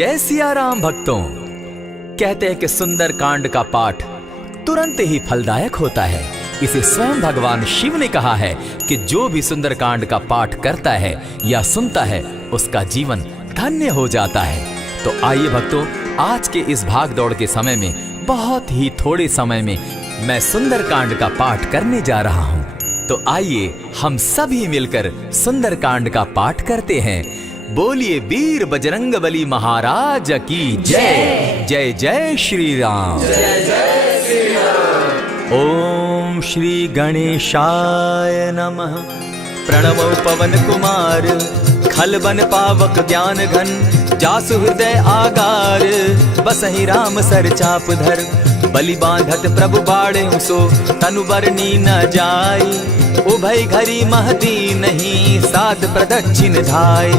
जय सिया राम भक्तों। कहते हैं कि सुंदर कांड का पाठ तुरंत ही फलदायक होता है। इसे स्वयं भगवान शिव ने कहा है कि जो भी सुंदर कांड का पाठ करता है या सुनता है उसका जीवन धन्य हो जाता है। तो आइए भक्तों, आज के इस भाग दौड़ के समय में बहुत ही थोड़े समय में मैं सुंदर कांड का पाठ करने जा रहा हूँ। तो आइए हम सभी मिलकर सुंदर कांड का पाठ करते हैं। बोलिए वीर बजरंगबली महाराज की जय। जय जय श्री राम। जय जय श्री राम। ओम श्री गणेशाय नमः। प्रणवो पवन कुमार, खल बन पावक ज्ञान घन, जासु हृदय आगार, बसहि राम सर चाप धर, बलि बांधत प्रभु बाड़े सो, तनु बरनी न जाई, उभय घरी महती नहीं, साध प्रदक्षिण धाय।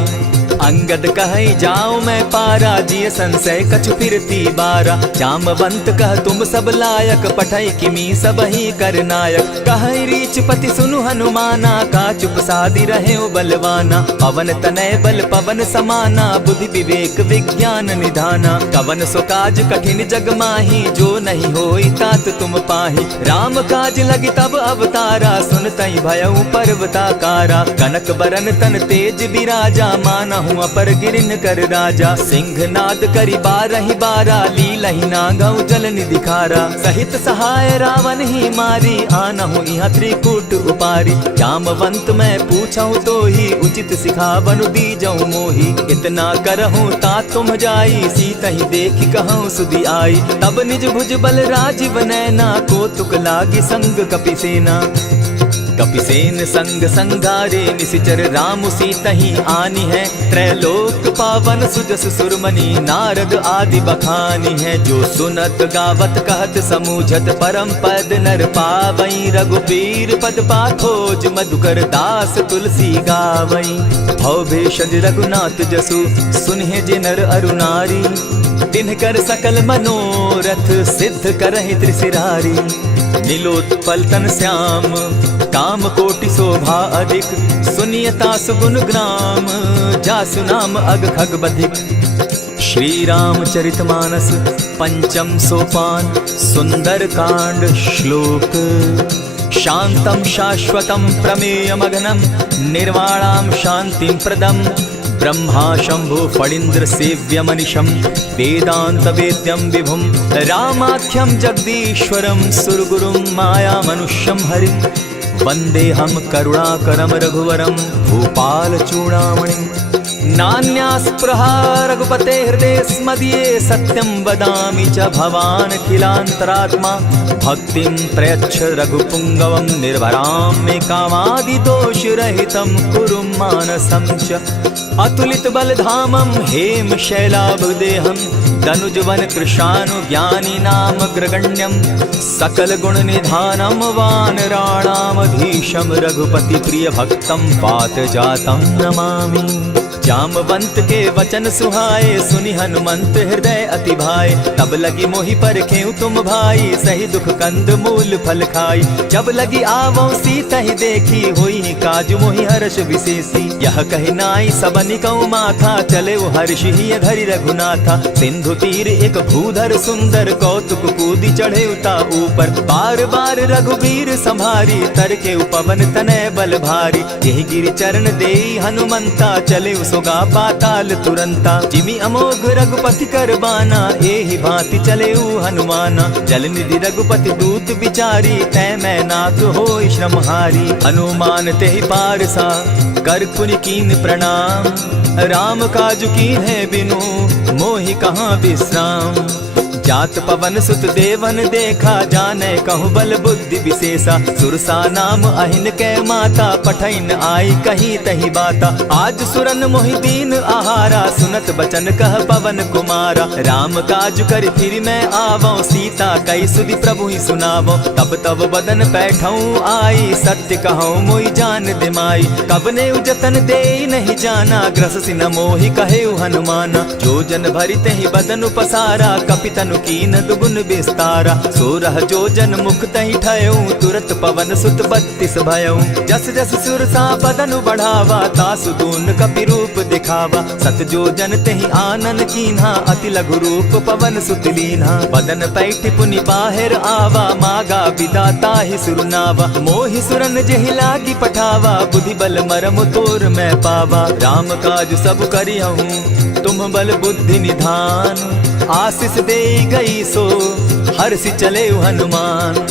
अंगद कहे जाऊं मैं पारा, जिय संशय कछु फिरती बारा, जामवंत कह तुम सब लायक, पठै किमी सब ही कर नायक, कहे रीच पति सुनु हनुमाना, का चुप सादी रहे बलवाना, पवन तनय बल पवन समाना, बुद्धि विवेक विज्ञान निधाना, कवन सो काज कठिन जग माही, जो नहीं होई तात तुम पाही, राम काज लगी तब अवतारा, सुनतई भयउ पर्वताकारा, कनक बरन तन तेज विराजा, माना अपर गिरिन कर राजा, सिंहनाद करी बारहि बारा, लीलहि नागौ जल निधि खारा, सहित सहाय रावण ही मारी, आनहु इहाँ त्रिकूट उपारी, जामवंत मैं पूछऊं तो ही, उचित सिखावनु दीजऊं मोही, इतना करहूं तात तुम जाई, सीतहि देखि कहूं सुधि आई, तब निज भुज बल राजीव नैना, कौतुक लागी संग कपिसेना, कपिसेन संग संगारे, निशिचर राम सीतहि आनी है, त्रैलोक पावन सुजस सुरमणि, नारद आदि बखानी है, जो सुनत गावत कहत समूझत, परम पद नर पावई, रघुबीर पद पाखोज, मधुकर दास तुलसी गावई, भव भेषज रघुनाथ जसु, सुनहि जे नर अरु नारी, तिनकर सकल मनोरथ, सिद्ध करहि त्रिशिरारी, नीलोत्पल तन श्याम, काम कोटि शोभा अधिक, सुनियता सुगुण ग्राम, जासु नाम अग खग बधिक। श्री रामचरितमानस पंचम सोपान, सुंदर कांड श्लोक। शांतम शाश्वतम प्रमेयमघनम, निर्वाणाम शांतिं प्रदम, ब्रह्मा शंभु फणीन्द्र सेव्य मनिषम, वेदांत वेद्यम विभुम, रामाख्यम जगदीश्वरम, सुरगुरुम माया मनुष्यम हरिम, वंदे हम करुणाकरम रघुवरम, भूपाल चूड़ामणिम, नान्यास्पृहा रघुपते हृदय स्मदीये, सत्यं वदामि च भवान् खिलान्तरात्मा, भक्तिं प्रयच्छ रघुपुंगवं, निर्भरां मे कामादिदोषरहितं, कुरु मानसं च अतुलित बलधामं, हेम शैलाभदेहं, दनुजवन कृशानु ज्ञानी नाम ग्रगण्यं, सकल गुण निधानं, वानराणामधीशं, रघुपति प्रिय भक्तं, पात जातं नमामि। जामवंत के वचन सुहाए, सुनि हनुमंत हृदय अति भाए, तब लगी मोहि परखेउ तुम भाई, सही दुख कंद मूल फल खाई, जब लगी आवो सीतहि देखी, होई काज मोहि हर्ष विशेषी, यह कहि नाई सबनि कौ माथा, चले वो हर्ष ही धरि रघुनाथा, सिंधु तीर एक भूधर सुंदर, कौतुक कूदी चढ़े उता ऊपर, बार बार रघुबीर संभारी, तर के पवन तनय बल भारी, यही गिरि चरण देई हनुमंता, चले सोगा पाताल तुरंता, जिमि अमोघ रघुपति कर बाना, एहि भांति चले हनुमाना, जल निधि रघुपति दूत बिचारी, तै मैं नाथ होई श्रमहारी, हनुमान तेहि पारसा, कर पुनि कीन प्रणाम, राम काज कीन है बिनु, मोहि कहाँ विश्राम, जात पवन सुत देवन देखा, जाने कहु बल बुद्धि विशेषा, सुरसा नाम अहिन कै माता, पठैन आई कहीं तही बाता, आज सुरन मोहि दीन आहारा, सुनत बचन कह पवन कुमारा, राम काज कर फिर मैं आवो, सीता कई सुधि प्रभु ही सुनावो, तब तब बदन बैठऊं आई, सत्य कहूँ मोहि जान दिमाई, कब ने उजतन दे नहीं जाना, ग्रस सिन मोहि कहे हनुमाना, जो जन भरित ही बदन पसारा, कपितन धनु कीन दुगुन विस्तारा। 16 जोजन मुख तहि ठयऊ, तुरत पवन सुत 32 भयऊ। जस जस सुरसा बदनु बढ़ावा, तासु दून कपि रूप दिखावा। 7 जोजन तेहि आनन कीन्हा, अति लघु रूप पवन सुत लीन्हा। बदन पैठ पुनि बाहिर आवा, मागा विदाता ही सुरनावा। मोहि सुरन जेहि लागी पठावा, बुद्धि बल मरम तोर मैं पावा। राम काज सब करिहूँ तुम बल बुद्धि निधान, आशीष दे गई सो हर्षि चले हनुमान।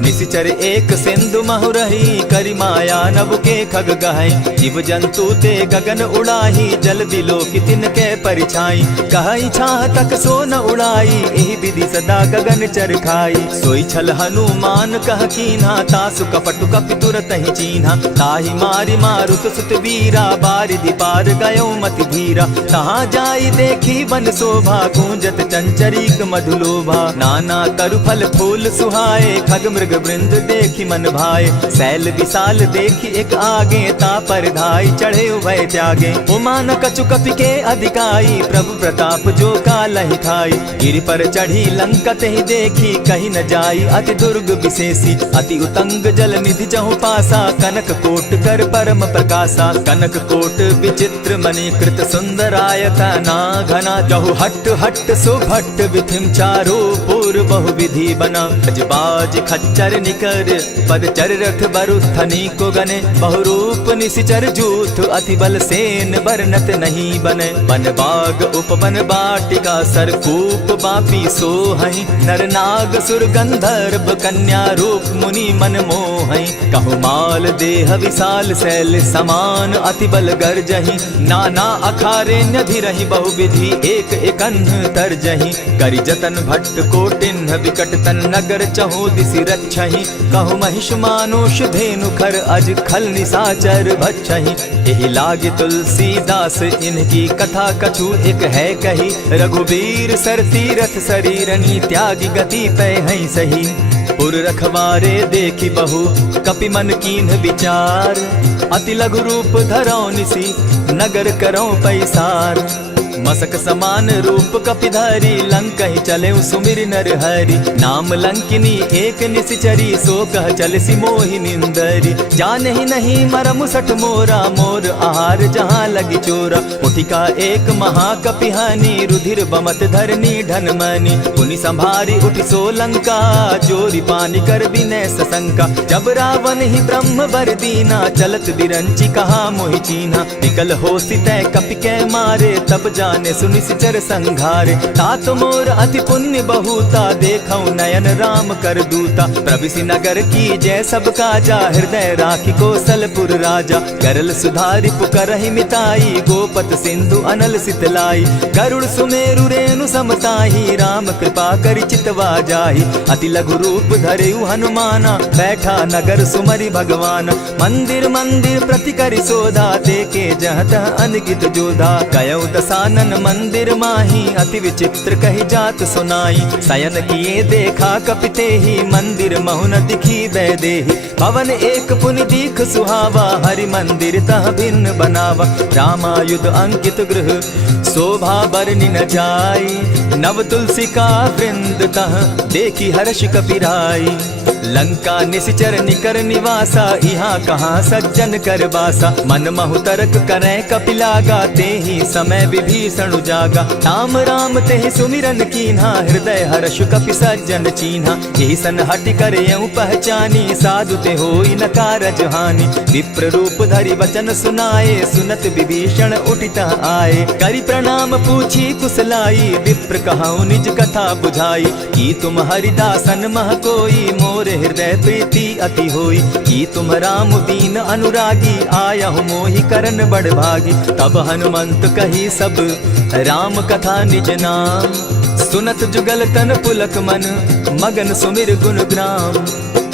निशिचर एक सिंधु महु रही, करि माया नभ के खग गहई। जीव जंतु ते गगन उड़ाही, जल बिलो की तिनके परिछाई। कहई छाह तक सो न उड़ाई, एहि विधि सदा गगन चर खाई। सोई छल हनुमान कह कीन्हा, तासु कपटु कपि तुरत ही चीन्हा। ताहि मारि मारुत सुत वीरा, बारिधि पार गयो मति धीरा। तहाँ जाई देखी वन शोभा, गूंजत चंचरीक मधुलोभा। नाना तरु फल फूल सुहाए, खग मृग वृंद देखी मन भाए। सैल विशाल देखी एक आगे, तापर धाई चढ़े उभय त्यागे। उमान कछु कपि के अधिकाई, प्रभु प्रताप जो कालहि खाई। गिरि पर चढ़ी लंका तेहि देखी, कहीं न जाई अति दुर्ग विशेषी। अति उतंग जल निधि जहु पासा, कनक कोट कर परम प्रकाशा। कनक कोट विचित्र मणि कृत सुंदरायत ना घना। जहु हट हट सुभट विधिम चारो पूर्व बहु विधि बना। बाज खच्चर निकर पद चर रथ बरुथनी को गने। बहुरूप निशिचर जूथ अति बल सेन बरनत नहीं बने। बन बाग उपवन बाटिका सरकूप बापी सोहई। नर नाग सुर गंधर्व कन्या रूप मुनि मन मोहई। कहु माल देह विशाल शैल समान, अति बल गर्जही। नाना अखारे न्यधिरहि बहुविधि, एक एकन्ह तरजही। करि जतन भट्ट कोटिन्ह विकट तन नगर चहु दिसि रक्षहि। कहु महिष मानुष धेनु खर, अज खल निशाचर भक्षहि। एहि लागे तुलसीदास इनकी कथा, कछु एक है कही। रघुबीर सर तीरथ शरीरनी, त्यागी गति पै हई सही। पुर रखवारे देखी बहु कपि मन कीन्ह विचार। अति लघु रूप धरौ निसी, नगर करौ पैसार। मसक समान रूप कपिधारी, लंकहि चले सुमिर नर हरि। नाम लंकिनी एक निशिचरी, सो कह चल सी मोहि निंदरी। जानहि नहीं मरम सठ मोरा, मोर आहार जहाँ लगी चोरा। उठिका एक महाकपिहानी, रुधिर बमत धरनी ढनमनी। पुनि संभारी उठि सो लंका, जोरी पानी कर बिनै सशंका। जब रावण ही ब्रह्म बर दीना, चलत बिरंची कहा मोहि चीन्हा। निकल होसि तै कपि कै मारे, तब जाने सुनिश्चर संघारे। तात मोर अति पुण्य बहुता, देखौ नयन राम कर दूता। प्रविशि नगर की जय सब काजा, हृदय राखी कौशलपुर राजा। करल सुधारि पुकरहि मिताई, गोपत सिंधु अनल सितलाई। गरुड़ सुमेरु रेणु समताही, राम कृपा करि चितवा जाहि। अति लघु रूप धरेउ हनुमाना, बैठा नगर सुमरि भगवान। मंदिर मंदिर प्रति करि सोधा, देखे जहाँ तहाँ अनगित जोधा। गयौ दसानन मंदिर माही, अति विचित्र कही जात सुनाई। शयन किए देखा कपिते ही, मंदिर महु न दिखी देहि। भवन एक पुनि दीख सुहावा, हरि मंदिर तह भिन्न बनावा। रामायुध अंकित गृह शोभा बरनि न जाई। नव तुलसी का वृंद तह देखी हर्ष कपिराई। लंका निशिचर निकर निवासा, यहाँ कहाँ सज्जन कर बासा। मन महु तरक करै कपिलागा, तेहि समय विभीषण जागा। राम राम तेहि सुमिरन कीन्हा, हृदय हर्ष कपि सज्जन चीन्हा। एहि सन हटि करयउ पहचानी, साधु ते होई न कारज हानि। विप्र रूप धरि वचन सुनाए, सुनत विभीषण उठित आए। करि प्रणाम पूछी कुशलाई, विप्र कहौ निज कथा बुझाई। की तुम हरिदासन मह कोई, मोर हृदय प्रीति अति होई। की तुम राम दीन अनुरागी, आयहु मोहि करन बड़ भागी। तब हनुमंत कही सब राम कथा निज नाम, सुनत जुगल तन पुलक मन, मगन सुमिर गुण ग्राम।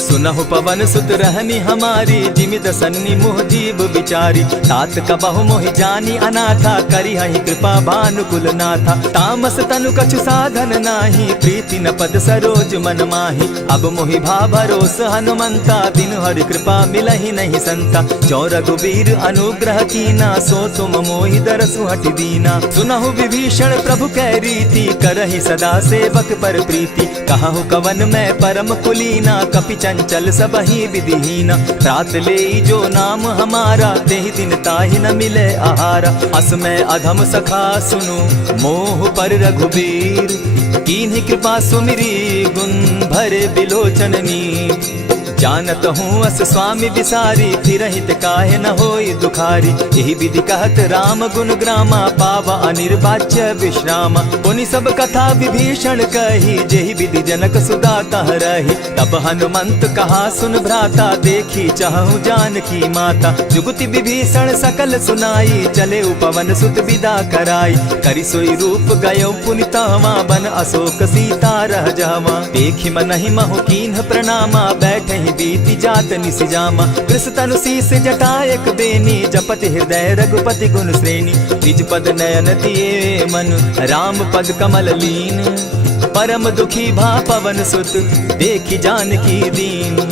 सुनहु पवन सुत रहनी हमारी, जिमि दसन्नी मुह जीव बिचारी। तात कबहु मोहि जानी अनाथा, करी हहि कृपा भानुकुल नाथा। तामस तनु कछु साधन नाही, प्रीति न पद सरोज मन माही। अब मोहि भा भरोस हनुमंता, बिनु हरि कृपा मिलहि नहीं संता। जो रघुबीर अनुग्रह कीना, सो तुम मोहि दरसु हटि दीना। सुनहु विभीषण प्रभु कै रीति, करहि सदा सेवक पर प्रीति। कहु कवन मैं परम कुलीना, कपि चंचल सबहि विधिहीना। रात ले जो नाम हमारा, तेहि दिन ताहि न मिले आहारा। अस मैं अधम सखा सुनु, मोह पर रघुबीर। कीन्ही कृपा सुमिरी, गुण भरे बिलोचन नीर। जानत हूँ अस स्वामी विसारी, फिरहित काहे न होई दुखारी। यही विधि कहत राम गुण ग्रामा, पावा अनिर्वाच्य विश्रामा। पुनि सब कथा विभीषण कही, जेहि विधि जनक सुता तह रही। तब हनुमंत कहा सुन भ्राता, देखी चाहूँ जानकी माता। जुगति विभीषण सकल सुनाई, चले पवन सुत विदा कराई। करि सोई रूप गयो पुनि तहवा, बन अशोक सीता रह जावा। देखि मनहि महु कीन्ह प्रणामा, बैठहि बीति जात निसिजामा। कृष तनु शीस जटायक बेनी, जपति हृदय रघुपति गुण श्रेणी। निज पद नयन दिए मन, राम पद कमल लीन। परम दुखी भा पवन सुत, देखि जानकी दीन।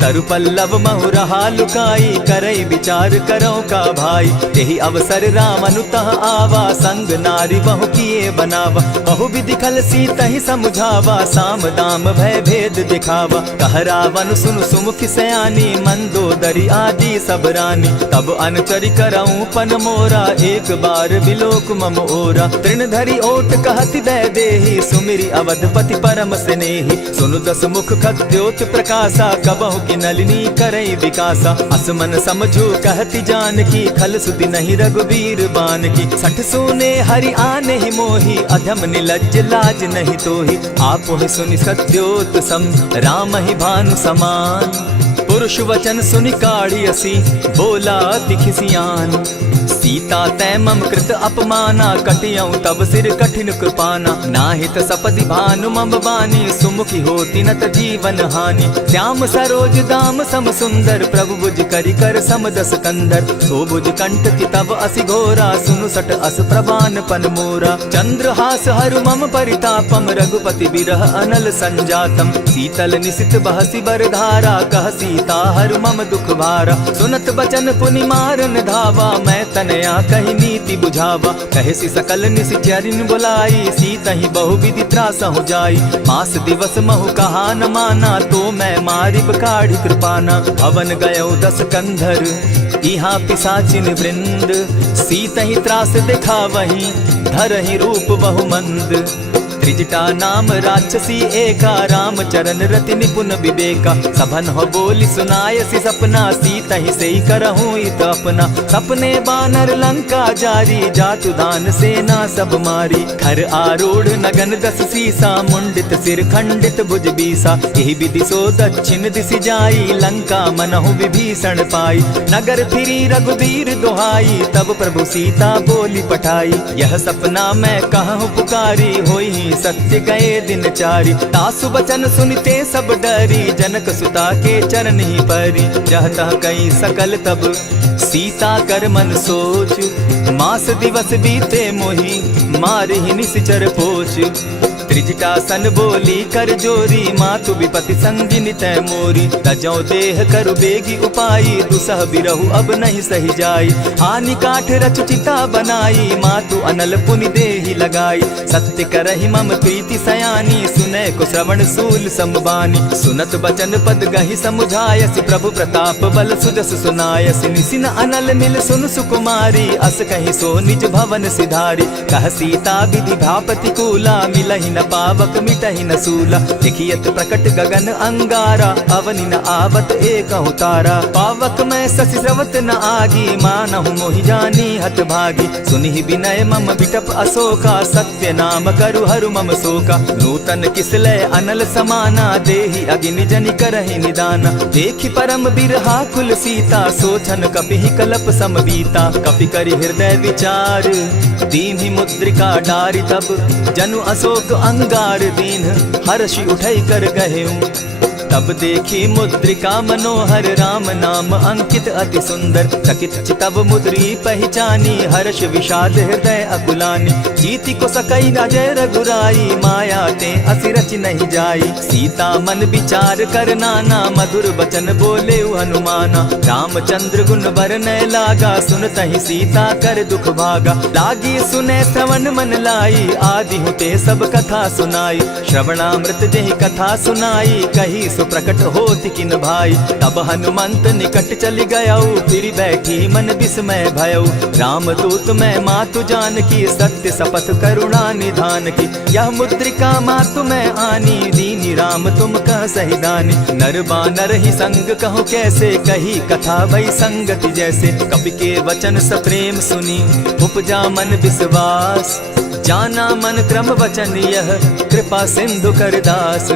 तरु पल्लव महु रहा लुकाई, करई विचार करो का भाई। यही अवसर राम अनुतः आवा, संग नारी बहु किए बनावा। बहु विधि खल सीतहि समुझावा, साम दाम भय भेद दिखावा। कह रावण सुन सुमुखि सयानी, मंदोदरी आदि सब रानी। तब अनुचरि करऊं पन मोरा, एक बार बिलोक मम ओरा। तृण धरि ओट कहति वैदेही, सुमिरि अवधपति परम स्नेही। सुनु दस मुख खद्योत प्रकाशा, कबहु की नलिनी करई विकासा। असमन समझो कहती जानकी, खल सुधि नहीं रघुबीर बान की। सठ सोने हरि आने ही मोही, अधम निलज्ज लाज नहीं तोही। आप ही सुनि सत्योत सम, राम ही भानु समान। पुरुष वचन सुनि काढ़ियसी, बोला अति खिसियान। सीता तै मम कृत अपमाना, कटियऊं तब सिर कठिन कृपाना। नाहित सपदि भानु मम बानी, सुमुखी होती नत जीवन हानि। श्याम सरोज दाम सम सुंदर, प्रभु बुझ करि कर सम दस कंधर। सो बुझ कंठ की तब असि घोरा, सुनु सट अस प्रवान पन मोरा। चंद्रहास हरु मम परितापम, रघुपति बिरह अनल संजातम। शीतल निशित बहसी बरधारा, कह सीता हरु मम दुख भारा। सुनत बचन पुनि मारन धावा, मैं तनया कही नीति बुझावा। कहे सकल निश्चरिन बुलाई, सीतहि बहु विधि त्रास हो जाई। मास दिवस महु कहा न माना, तो मैं मारिब काढ़ी कृपाना। भवन गयो दस कंधर, इहाँ पिशाचिन वृंद। सीतहि त्रास दिखावहि, धरहि रूप बहु मंद। त्रिजटा नाम राक्षसी एका, राम चरण रति निपुण विवेका। सभन हो बोली सुनायसी सपना, सीतहि से करहूँ इत अपना। सपने बानर लंका जारी, जातु दान सेना सब मारी। खर आरूढ़ नगन दस सीसा, मुंडित सिर खंडित भुज बीसा। यही विधि सो दक्षिण दिशि जाई, लंका मनहु विभीषण पाई। नगर फिरी रघुबीर दुहाई, तब प्रभु सीता बोली पठाई। यह सपना मैं कहूँ पुकारी, होई सत्य गए दिन चारी। तासु बचन सुनते सब डरी, जनक सुता के चरण ही परी। जहतः कई सकल तब सीता कर मन सोच, मास दिवस बीते मोही, मारहि निश्चर पोच। त्रिजटासन बोली कर जोरी, मातु विपति संगिनी तै मोरी। तजौ देह करु बेगी उपाई, दुसह बिरहु अब नहीं सही जाई। आनि काठ रच चिता बनाई, मातु अनल पुनि देहि लगाई। सत्य करहि मम प्रीति सयानी, सुनै को श्रवण सूल संबानी। सुनत बचन पद गहि समुझायसि, प्रभु प्रताप बल सुजस सुनायसि। निसिन अनल मिल सुन सुकुमारी, अस कहि सो निज भवन सिधारी। कह सीता विधि भापति कूला, मिलहि न पावक मिटहि न सूला। देखियत प्रकट गगन अंगारा, अवनि न आवत एक तारा। पावक मैं शशि स्रवत न आगी, मानहु मोहि जानी हत भागी। सुनिहि विनय मम बिटप अशोका, सत्य नाम करु हरु मम शोका। नूतन किसलय अनल समाना, देहि अगिनि जनि करहि निदाना। देखि परम बिरहा कुल सीता, सोचन कपिहि कलप सम बीता। कपि करि हृदय विचार, दीन्हि मुद्रिका डारि। तब जनु अशोक अंगार दीन, हर्षि उठै कर गहेऊ। तब देखी मुद्रिका मनोहर राम नाम अंकित अति सुंदर। चकित चितव मुद्री पहचानी हर्ष विषाद हृदय अकुलानी। जीति को सकई न जय रघुराई माया ते असि रच नहीं जाई। सीता मन विचार कर नाना मधुर बचन बोले हनुमाना। रामचंद्र गुण बरनय लागा सुनतहि सीता कर दुख भागा। लागी सुने श्रवण मन लाई आदि होते सब कथा सुनाई। श्रवणामृत जहि कथा सुनाई कही सो प्रकट होति किन भाई। तब हनुमंत निकट चली गयऊ फिर बैठी मन विस्मय भयऊ। राम दूत मैं मातु जान की सत्य शपथ करुणा निधान की। यह मुद्रिका मातु मैं आनी दीनी राम तुम कह सही दानी। नर बानर ही संग कहो कैसे कही कथा भई संगति जैसे। कवि के वचन सप्रेम सुनी उपजा मन विश्वास। जाना मन क्रम वचन यह कृपा सिंधु कर दास।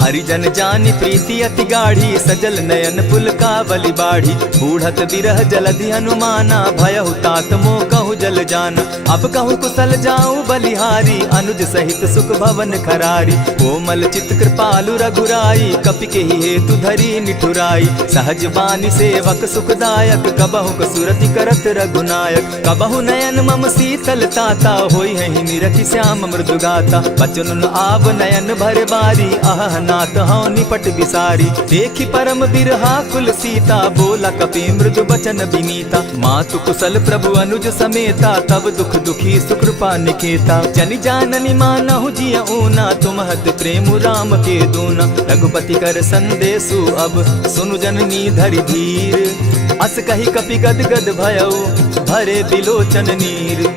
हरिजन जानि प्रीति अति गाढ़ी सजल नयन पुलकावली बाढ़ी। बूढ़त बिरह जलधि हनुमाना भयहु तात मोह कहु जल जाना। अब कहु कुशल जाऊं बलिहारी अनुज सहित सुख भवन खरारी। कोमल चित कृपालु रघुराई कपि के ही हेतु धरी निठुराई। सहज बानी सेवक सुखदायक कबहु कसुरति करत रघुनायक। कबहु नयन मम शीतल ताता होई है निरखि श्याम मृदु गाता। बचन आव नयन भर बारी आह नाथ हौ निपट बिसारी। देखी परम बिरहा कुल सीता बोला कपि मृदु बचन विनीता। मातु कुशल प्रभु अनुज समेता तब दुख दुखी सुकृपा निकेता। जनि जाननि मानहु जिय ऊना तुम हत प्रेम राम के दूना। रघुपति कर संदेशु अब सुनु जननी धरि धीर। अस कही कपि गद गद भयऊ भरे बिलोचन नीर।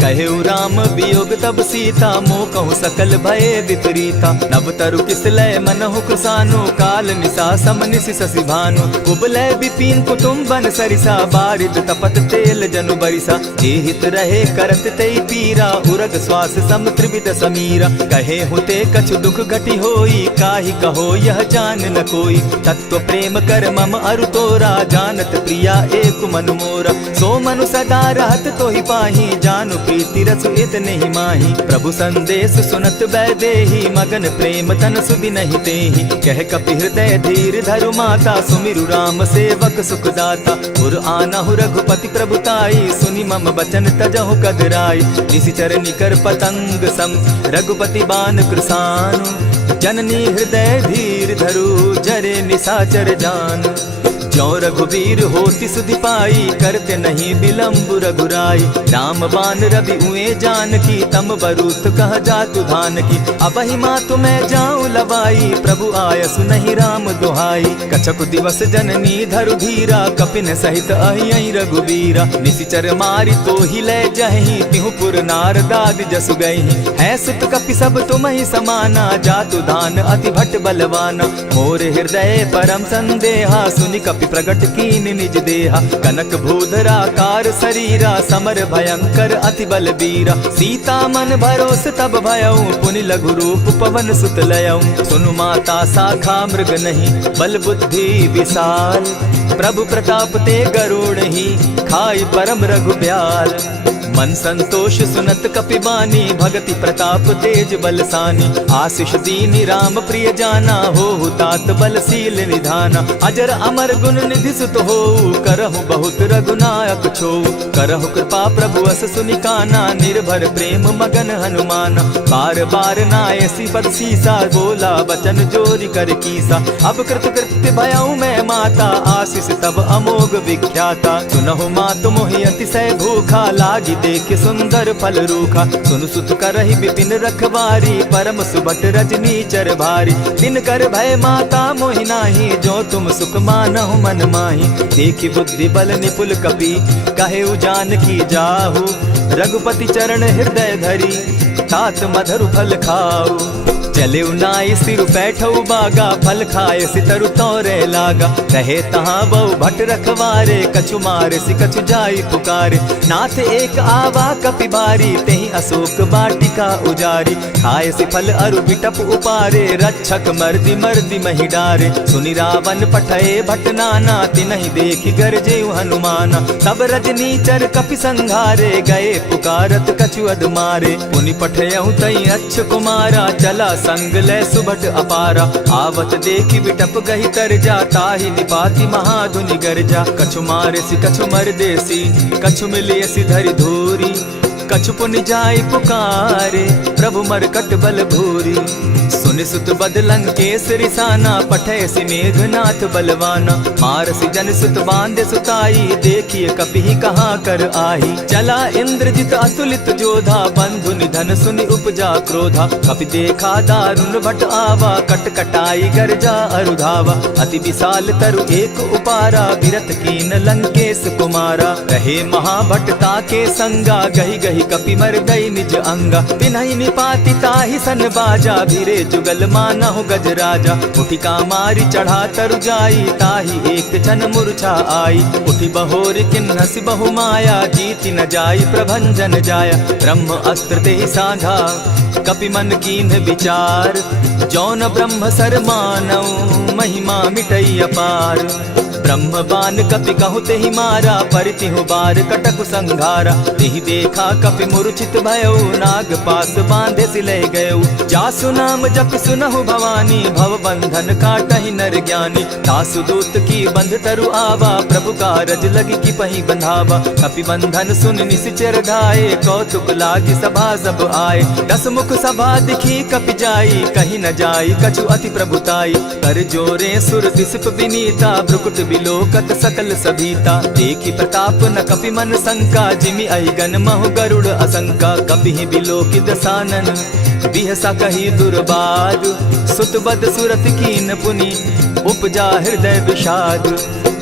कहेउ राम वियोग तब सीता मोह कहूँ सकल भये विपरीता। नव तरु किसलय मनहु कृसानु काल निशा सम निशि शशि भानु। कुबलय विपिन कुटुम्बन सरिसा बारिद तपत तेल जनु बरिसा। जे हित रहे करत तेई पीरा उरग श्वास सम त्रिविध समीरा। कहे हुते कछु दुख घटी होई काहि कहो यह जान न कोई। तत्व प्रेम कर मम अरु तोरा जानत प्रिया एक मनु मोरा। सो मनु सदा रहत तो ही पाही जानु प्रीति रस इतने ही माही। प्रभु संदेश सुनत बैदेही मगन प्रेम तन सुधि नहीं तेहि। कह कपि हृदय धीर धरु माता सुमिरु राम सेवक सुखदाता। उर आनहु रघुपति प्रभुताई सुनि मम बचन तजहु कदराई। निशिचर निकर पतंग सम रघुपति बान कृसानु। जननी हृदय धीर धरु जरे निशाचर जान। ज्यों रघुवीर होति सुधि पाई करते नहीं विलम्ब रघुराई। राम बान रवि उए जान की तम बरूत कह जातु धान की। अबहि मातु मैं जाऊं लवाई प्रभु आयसु नहीं राम दुहाई। कछक दिवस जननी धरु धीरा कपिन सहित अहि रघुवीरा। निशिचर मारी तो ही ले जहि तिहु पुर नार दाद जसु गई। है सुत कपि सब तुम ही समाना जातु धान अति भट बलवाना। मोर हृदय परम संदेहा सुनि कपि प्रगट कीन निज देहा। कनक भूधरा कार शरीरा समर भयंकर अति बल बीरा। सीता मन भरोस तब भयऊ पुनि लघु रूप पवन सुत लयऊ। सुनु माता शाखा मृग नहीं बल बुद्धि विशाल। प्रभु प्रताप ते गरुड़ ही खाई परम रघुब्याल। मन संतोष सुनत कपिबानी भगति प्रताप तेज बलसानी। आशीष दीनी राम प्रिय जाना हो तात बलशील निधाना। अजर अमर गुण निधि सुत हो करहु बहुत रघुनायक छो। करहु कृपा प्रभु अस सुनिकाना निर्भर प्रेम मगन हनुमाना। बार बार नायसी पद सीसा बोला बचन जोरी कर कीसा। अब कृत कृत्य भयऊ मैं माता आशीष तब अमोघ विख्याता। सुनहु मातु मोहि अतिशय भूखा लागी देख सुंदर फल रूखा। सुन सुत करहि विपिन रखवारी परम सुबट रजनी चर भारी। दिन कर भय माता मोहि नाही जो तुम सुख मानहु मन माही। देखि बुद्धि बल निपुल कपि कहेउ जानकी जाहु। रघुपति चरण हृदय धरी तात मधुर फल खाऊ। चले नाई सिर बैठऊ बागा फल खाए सितरु तोरे लागा। रहे तहाँ बहु भट रखवारे कछु मारे सि कछु जाई पुकारे। नाथ एक आवा कपि बारी तेहि अशोक बाटिका उजारी। खाए सि फल अरु बिटप उपारे रक्षक मर्दि मर्दि महि डारे। सुनि रावण पठए भट नाना तिनहि देखि गरजे हनुमाना। तब रजनी चर कपि संघारे गए पुकारत कछु अध मारे। पुनि पठयहु तई अच्छ कुमारा चला संग ले सुभट अपारा। आवत देखी विटप गही तर जा, ताहि निपाति महाधुनि गर्जा। कछु मारेसी कछु मर देसी, कछु मिलियसी धरि धूरी। कछु पुनि जाई पुकारे, प्रभु मरकट बल भूरी। सुनि सुत बद लंकेश रिसाना, पठैसी मेघनाथ बलवाना। मारसी जन सुत बांधे सुताई, देखिए कपि कहाँ कर आही। चला इंद्रजित अतुलित जोधा, बंधु निधन सुनि उपजा क्रोधा। कपि देखा दारुण भट आवा, कट कटाई गर्जा अरुधावा। अति विशाल तरु एक उपारा, विरत कीन लंकेश कुमारा। रहे महाभट ताके संगा, गही गही कपि मर गई निज अंगा। बिनहि निपाति ताहि सन बाजा, भीरे जुगल मानहु गजराजा। उठि कामारी चढ़ा तरु जाई, ताहि एक जन मूर्छा आई। उठि बहोर किन्हसि बहु माया, जीति न जाई प्रभंजन जाया। ब्रह्म अस्त्र देहि साधा, कपि मन कीन्ह विचार। जौन ब्रह्म सर मानऊ, महिमा मिटई अपार। ब्रह्म बान कपि कहु तेहि मारा, परितिहु बार कटकु संघारा। तेहि देखा कपि मूर्छित भयउ, नाग पास बांधे सिलय गयउ। जासु नाम जपि सुनहु भवानी, भव बंधन काटहि नर ज्ञानी। तासु दूत की बंध तरु आवा, प्रभु कारज लगी की पहि बंधावा। कपि बंधन सुन निसिचर धाये, कौतुक लागी सभा सब आए। दस मुख सभा दिखी कपि जाई, कहीं न जाई कछु अति प्रभुताई। कर जोरे सुर दिसप विनीता, भ्रुकुट बिलोकत सकल सभीता। देखी प्रताप न कपि मन शंका, जिमि अहिगन महु गरुड़ असंका। कपि बिलोकि दसानन, बिहसा कही दुर्बाद। सुत बद सुरत कीन पुनि, उपजा हृदय विषाद।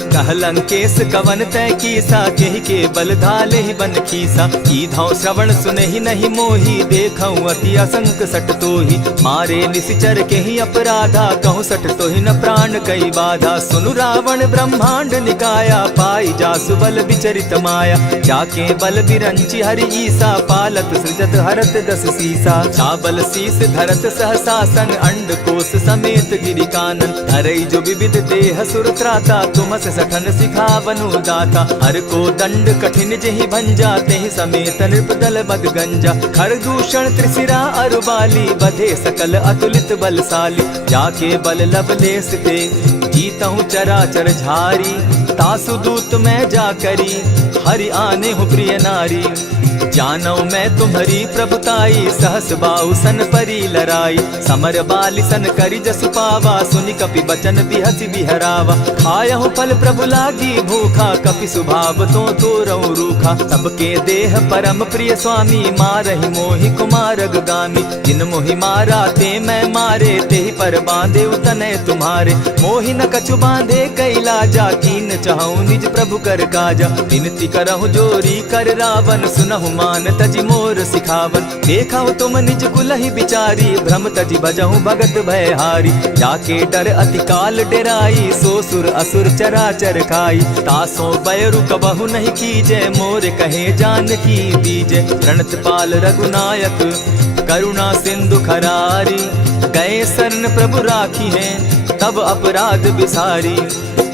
कह लंकेश कवन तय कीसा, केहि के बल धाले ही बन खीसा। कीधौ श्रवण सुनहि नहीं मोही, देखऊं अति असंक सट तोही। मारे निसिचर केहि अपराधा, कहूँ सट तोहि न प्राण कई बाधा। सुनु रावण ब्रह्मांड निकाया, पाई जासु बल विचरित माया। जाके बल बिरंची हरि ईसा, पालत सृजत हरत दस सीसा। चाबल शीस धरत सहसासन, अंड कोश समेत गिरि कानन। धरई जो विविध देह सुर त्राता, तुमस सठन सिखावनु दाता। हर को दंड कठिन जेहि भंजा, तेहि समेत नृपदल बद गंजा। खरदूषण त्रिशिरा अरुबाली, बधे सकल अतुलित बलशाली। जाके बल लवलेस ते, जीतहु चराचर झारी। तासु दूत मैं जा करी, हरि आने हूँ प्रिय नारी। जानौ मैं तुम्हारी प्रभुताई, सहस बाहु सन परी लराई। समर बाली सन करि जसु पावा, सुनि कपि बचन बिहसि बिहरावा। खायहु फल प्रभु लागी भूखा, कपि सुभाव तो तोरहु रूखा। सबके देह परम प्रिय स्वामी, मारहि मोहि कुमारग गामी। जिन मोहि मारा ते मैं मारे, तेहि पर बांधे उतनय तुम्हारे। मोहि न कछु बांधे कैलाजा, कीन चाहूं निज प्रभु कर काजा। विनती करहु जोरी कर रावण, सुनहु मान तजि मोर सिखावन। देखा तुम निज कुलहि बिचारी, भ्रम तजि भजहु भगत भयहारी। जाके डर अति काल डेराई, सो सुर असुर चराचर खाई। तासो बैरु कबहु नहीं कीजे, मोर कहे जानकी दीजे। प्रणत पाल रघुनायक, करुणा सिंधु खरारी। गए शरण प्रभु राखी है, तब अपराध बिसारी।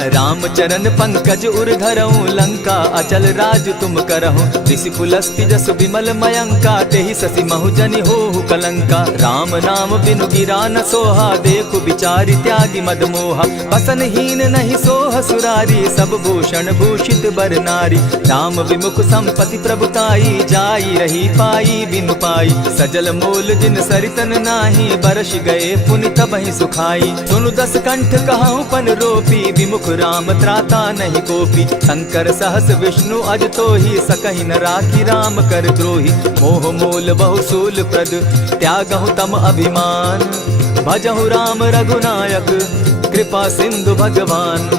रामचरण पंकज उर धरऊं, लंका अचल राज तुम करहूं। ऋषि पुलस्ति जस विमल मयंका, तेहि ससि महु जनि होहु कलंका। राम नाम बिनु गिरा न सोहा, देखु बिचारी त्यागी मद मोहा। बसन हीन नहीं सोह सुरारी, सब भूषण भूषित बर नारी। राम विमुख संपति प्रभुताई, जाई रही पाई बिनु पाई। सजल मोल जिन सरितन नाही, बरस गए पुनि तबहि सुखाई। सुनु दस कंठ कहाऊं पन रोपी, विमुख राम त्राता नहीं कोपी। शंकर सहस विष्णु अज तो ही, सकहि न राखी राम कर द्रोही। मोह मोल बहुसूल प्रद, त्यागहु तम अभिमान। भजहु राम रघुनायक, कृपा सिंधु भगवान।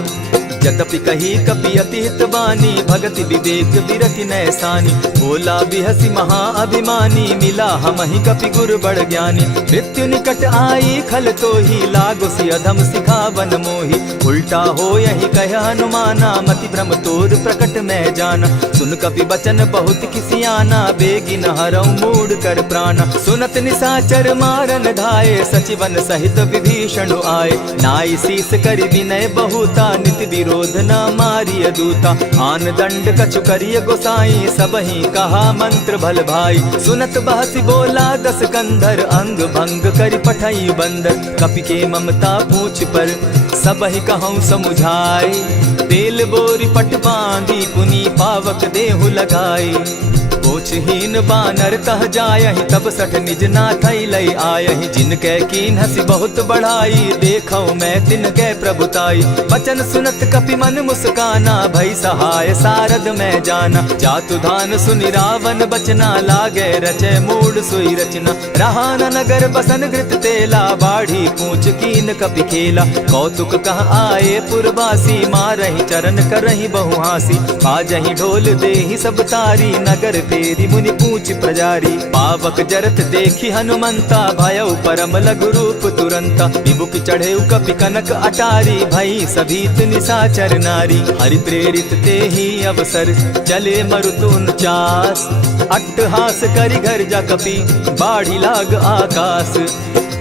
यद्यपि कही कपि अति हित बानी, भगति विवेक विरति नैसानी। बोला बिहसी महा अभिमानी, मिला हमहि कपि गुर बड़ ज्ञानी। मृत्यु निकट आई खल तो ही, लागो सि अधम सिखावन मोही। उल्टा हो यही कह हनुमाना, मति भ्रम तोर प्रकट मैं जाना। सुन कपि बचन बहुत किसियाना, बेगी न हरऊ मूड कर प्राणा। सुनत निसाचर मारन धाये, सचिवन सहित विभीषण आए। नाई शीस करि विनय बहुता, नित विरोध क्रोध न मारिय दूता। आन दंड कछु करिय गोसाई, सबहि कहा मंत्र भल भाई। सुनत बहसी बोला दस कंधर, अंग भंग करि पठई बंदर। कपि के ममता पूछ पर, सबहि कहूँ समुझाई। तेल बोरी पट बांधी, पुनि पावक देहु लगाई। पोछहीन बानर तह जायहि, तब सठ निज नाथै लई आयहि। जिनके कीन हसी बहुत बढ़ाई, देखौ मैं तिनके प्रभुताई। बचन सुनत कपि मन मुस्काना, भई सहाय सारद मैं जाना। जातु धान सुनि रावण बचना, लागे रचे मूड सोई रचना। रहा न नगर बसन घृत तेला, बाढ़ी पूछ कीन कपि खेला। कौतुक कह आए पुरवासी, मारहि चरण करहि बहु हासी। बाजहि ढोल देहि सब तारी, नगर तेरी मुनि पूछ प्रजारी। पावक जरत देखी हनुमंता, भयउ परम लघु रूप तुरंता। विमुख चढ़े कपि कनक अटारी, भई सभीत निशाचर नारी। हरि प्रेरित ते ही अवसर, चले मरुत 49। अट्टहास करि घर जा कपि, बाढ़ी लाग आकाश।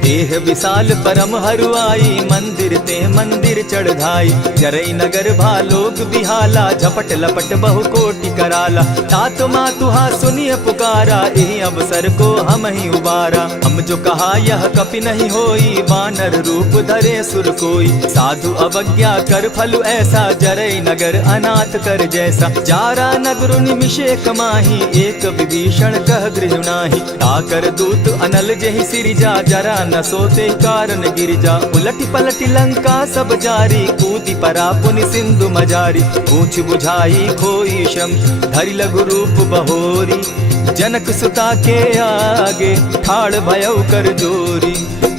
देह विशाल परम हरुआई, मंदिर ते मंदिर चढ़ाई। जरई नगर भालोग बिहाला, झपट लपट बहु कोटि कराला। तात मातुहा सुनिय पुकारा, एहि अवसर को हम ही उबारा। हम जो कहा यह कपि नहीं होई, वानर रूप धरे सुर कोई। साधु अवज्ञा कर फल ऐसा, जरई नगर अनाथ कर जैसा। जारा नगर निमिषे कमाही, एक विभीषण कह गृह नाही। ताकर दूत अनल जेहि सिरिजा, जरा न सोते कारण गिरिजा। उलटी पलटी लंका सब जारी, कूदी परा पुनि सिंधु मजारी। पूछ बुझाई खोई श्रम, धरि लघु रूप बहोरी। जनक सुता के आगे, ठाड़ भयउ कर जोरी।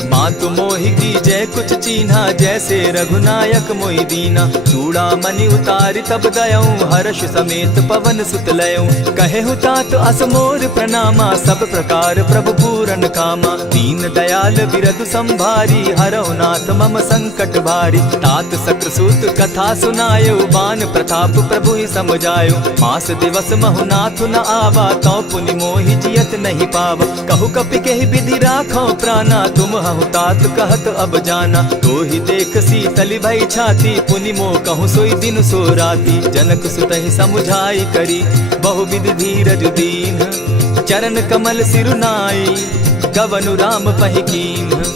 मातु मोहि कीजय कुछ चीन्हा, जैसे रघुनायक मोहि दीना। चूड़ा मणि उतारि तब दयऊं, हर्ष समेत पवन सुत लयऊं। कहे तात असमोर प्रणामा, सब प्रकार प्रभु पूरन कामा। दीन दयाल बिरदु संभारी, हरौ नाथ मम संकट भारी। तात सक्रसूत कथा सुनायो, बान प्रताप प्रभु ही समझायो। मास दिवस महु नाथ न आवा, तौ पुनि मोहि जियत नहीं पावा। कहु कपि केहि विधि राखो प्राणा, तुम हहु तात कहत अब जाना। तो ही देख शीतल भई छाती, पुनि मो कहूँ सोई दिन सो राती। जनक सुतहि समुझाई करी, बहुविध धीरज दीन। चरण कमल सिरुनाई, गवनु राम पहि कीन्ह।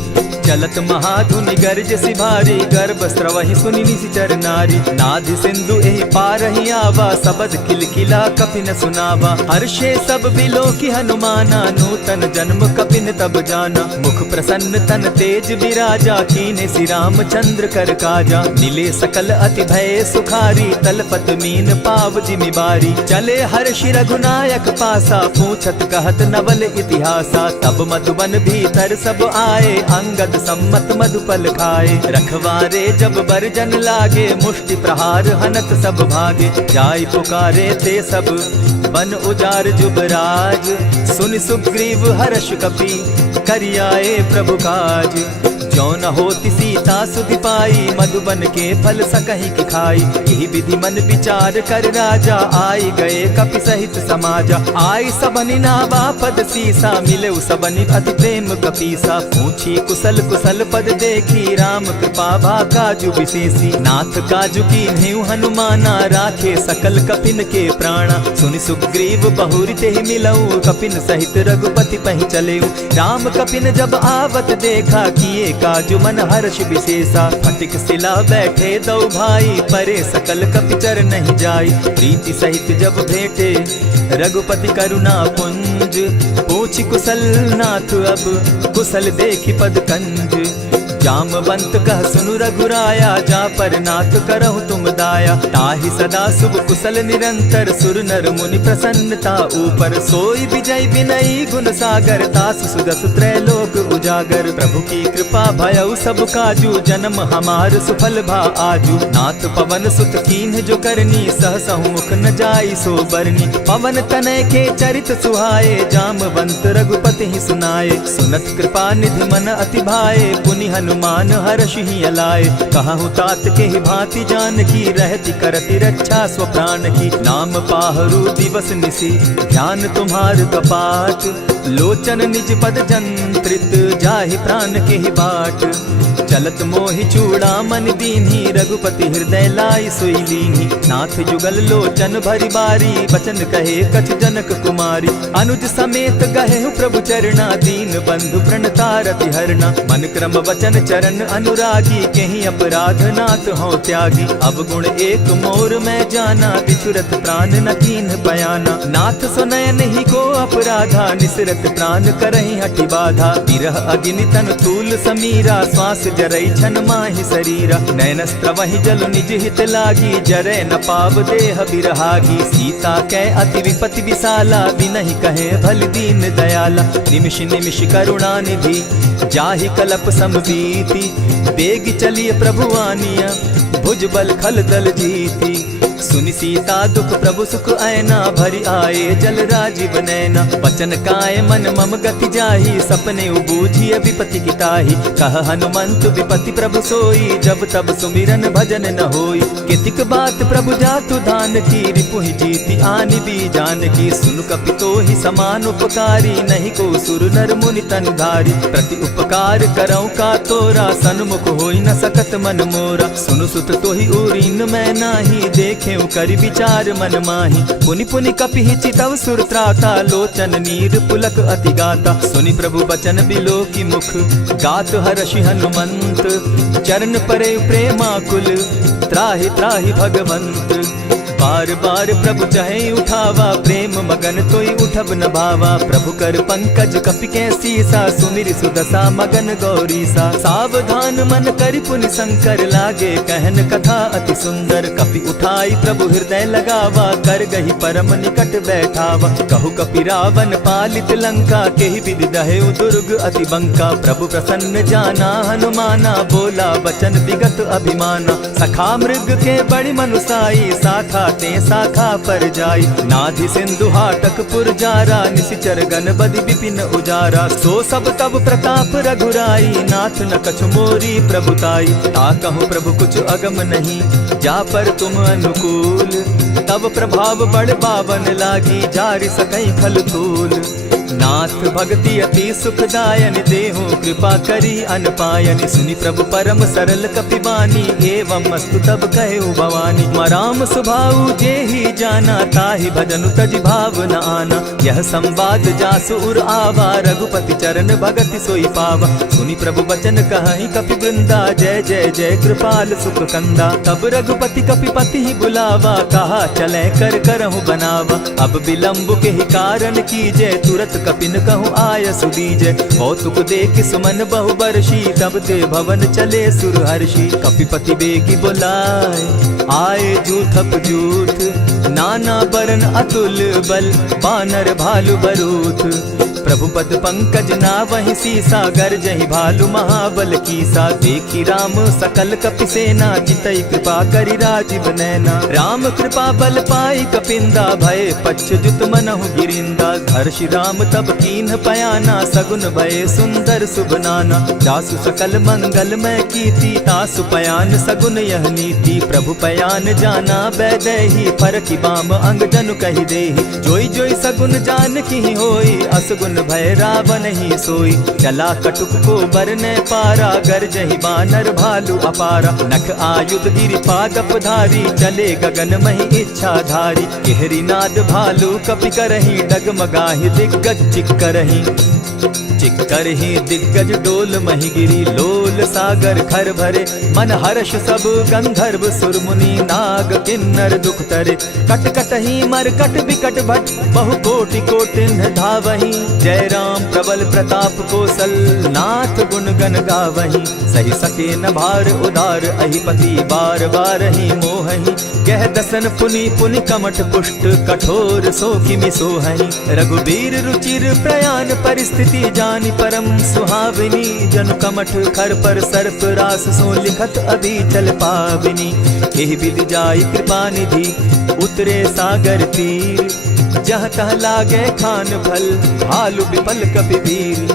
चलत महाधुनि गर्ज सिभारी, गर्भ स्रवहि सुनि निशिचर नारी। नाधि सिंधु एहि पारहि आवा, सबद किलकिला कपि न सुनावा। हर्षे सब बिलोकि हनुमाना, नूतन जन्म कपिन तब जाना। मुख प्रसन्न तन तेज विराजा, कीने श्री रामचंद्र कर काजा। मिले सकल अति भय सुखारी, तलपत मीन पाव जिमि बारी। चले हर्षि रघुनायक पासा, पूछत कहत नवल इतिहासा। तब मधुबन भीतर सब आए, अंगद सम्मत मधुपल खाए। रखवारे जब बरजन लागे, मुष्टि प्रहार हनत सब भागे। जाय पुकारे ते सब, बन उजार जुबराज। सुनि सुग्रीव हर्ष कपि, करियाए प्रभु काज। जो न होती सीता सुधि पाई, मधुबन के फल सकहि की खाई। यही विधि मन विचार कर राजा, आई गए कपि सहित समाजा। आई सबनि नावा पद सीसा, मिले सबनि अति प्रेम कपीसा। पूछी कुशल कुशल पद देखी, राम कृपा भा काजु विशेषी। नाथ काजु कीन्हु हनुमाना, राखे सकल कपिन के प्राणा। सुनि सुग्रीव बहुरि तेहि मिलऊ, कपिन सहित रघुपति पहि चलेऊ। राम कपिन जब आवत देखा, किए काजु मन हर्ष विशेषा। फटिक सिला बैठे दो भाई, परे सकल कपिचर नहीं जाई। प्रीति सहित जब भेटे, रघुपति करुणा पुंज। पूछि कुशल नाथ अब, कुशल देखि पद कंज। जामवंत कह सुनु रघुराया, जा पर नाथ करहु तुम दाया। ताहि सदा शुभ कुशल निरंतर, सुर नर मुनि प्रसन्नता ऊपर। सोई विजय विनयी गुण सागर, तास सुदस त्रैलोक उजागर। प्रभु की कृपा भयउ सब काजू, जन्म हमार सुफल भा आजू। नाथ पवन सुत कीन्ह जो करनी, सहसहु मुख न जाई सो बरनी। पवन तनय के चरित सुहाए, जामवंत रघुपति ही सुनाए। सुनत कृपा निधि मन अति भाए, पुनि हनुमान हर्ष ही अलाए। कहूँ तात के ही भांति जान की, रहती करती रक्षा स्व प्राण की। नाम पाहरु दिवस निसी, ध्यान तुम्हार कपाट। लोचन निज पद जंत्रित, जाहि प्राण के ही बाट। चलत मोहि चूड़ामणि दीन्ही, रघुपति हृदय लाई सोई लीन्ही। नाथ जुगल लोचन भरी बारी, बचन कहे कछ जनक कुमारी। अनुज समेत गहे प्रभु चरणा, दीन बंधु प्रणतारति हरना। मन क्रम वचन चरण अनुरागी, केहि अपराध नाथ हो त्यागी। अब गुण एक मोर मैं जाना, बिछुरत प्राण न कीन्ह बयाना। नाथ सुनयन ही को अपराधा, निसरत प्राण करहि हठि बाधा। विरह अग्नि तन तूल समीरा, श्वास जरई छन माहि शरीरा। नयनस्त्र वहि जल निज हित लागी, जरै न पाव देह बिरहागी। सीता कै अति विपति विशाला, बिनहि कहे भल दीन दयाला। निमिष निमिष करुणा निधि, जाहि कलप समबीति। बेग चलिए प्रभु आनिया, भुज बल खल दल जीती। सुनि सीता दुख प्रभु सुख ऐना, भरी आए जल राजीव नैना। वचन काय मन मम गति जाहि, सपने बूझिय विपति की ताहि। कह हनुमंत विपति प्रभु सोई, जब तब सुमिरन भजन न होई। कितिक बात प्रभु जातु धान की, रिपुहि जीति आनि भी जान की। सुन कपितोहि समान उपकारी, नहीं को सुर नर मुनि तन धारी। प्रति उपकार करऊँ का तोरा, सन्मुख होई न सकत मन मोरा। सुनु सुत तोहि उरीन मैं नाही, देखे करि विचार मन माही। पुनि पुनि कपिहि चितव सुर त्राता, लोचन नीर पुलक अति गाता। सुनि प्रभु बचन बिलो की मुख, गात हर्षि हनुमंत। चरण परे प्रेमाकुल, त्राहि त्राहि भगवंत। बार बार प्रभु चहे उठावा, प्रेम मगन तोई उठब न भावा। प्रभु कर पंकज कपि के सीसा, सुमिर सुदशा मगन गौरीसा। सावधान मन करि पुनि शंकर, लागे कहन कथा अति सुंदर। कपि उठाई प्रभु हृदय लगावा, कर गही परम निकट बैठावा। कहु कपि रावण पालित लंका, केहि विधि दहेउ दुर्ग अति बंका। प्रभु प्रसन्न जाना हनुमाना, बोला बचन विगत अभिमाना। सखा मृग के बड़ी मनुसाई, साखा ते शाखा पर जाई। नाधि सिंधु हाटक पुर जारा, निशिचर गण बदि विपिन उजारा। सो सब तब प्रताप रघुराई, नाथ न कछु मोरी प्रभुताई। ताकहु प्रभु कुछ अगम नहीं, जा पर तुम अनुकूल। तब प्रभाव बड़ बावन लागी, जारि सकई खल तूल। नाथ भक्ति अति सुखदायन, देहु कृपा करी अनपायन। सुनि प्रभु परम सरल कपिबानी, एवं मस्तु तब कहु भवानी। मराम सुभाऊ जेहि जाना, ताहि भजनु तजि भाव न आना। यह संवाद जासु उर आवा, रघुपति चरण भगति सोई पावा। सुनि प्रभु बचन कहि कपि वृंदा, जय जय जय कृपाल सुख कंदा। तब रघुपति कपिपति ही बुलावा, कहा चले कर करहु बनावा। अब विलंब के ही कारण कीजय, तुरत कपिन कहूँ आय सुदीजय। कौतुक देख सुमन बहु बरसी, तब ते भवन चले सुर हर्षि। कपिपति बेगी बुलाए, आए जूथप जूथ। नाना बरन अतुल बल, बानर भालु बरूथ। प्रभु पद पंकज ना वही सीसा, गर्जहि भालु महाबल कीसा। देखी राम सकल कपि सेना, जितई कृपा करि राजीव नैना। राम कृपा बल पाई कपिंदा, भय पच्युत मनहु गिरिंदा। हर्षि राम तब कीन्ह पयाना, सगुन भय सुंदर शुभ नाना। जासु सकल मंगल मैं कीर्ति, तासु पयान सगुन यह नीति। प्रभु पयान जाना बैदेही, फरकि बाम अंग जनु कहि देहि। जोई जोई सगुन जान की होई, असगुन भय रावण ही सोई। चला कटुक को बरने पारा, गरजहि बानर भालु अपारा। नख आयुध गिरि पादप धारी, चले गगन महि इच्छा धारी। केहरी नाद भालु कपि करहि, डगमगाहि दिग्गज चिक्करहि। चिक्करहि दिग्गज डोल महि गिरी, लोल सागर खर भरे। मन हर्ष सब गंधर्व सुर मुनि, नाग किन्नर दुख तरे। कट कटहि मरकट विकट भट, बहु कोटि कोटिन्ह धावहि। जय राम प्रबल प्रताप कौशल, नाथ गुण गण गावहि। सही सके न भार उदार, अहिपति बार बार ही मोहहि। कह दसन पुनि पुनि कमठ पुष्ट, कठोर सो किमि सोहहि। रघुबीर रुचिर प्रयाण परिस्थिति, जानि परम सुहाविनी। जनु कमठ खर पर सर्प रास, सो लिखत अभी चल पाविनी। एहि विधि जाई कृपा निधि, उतरे सागर तीर। जहाँ तह लागे खान भल, भालु विपल कपि वीर।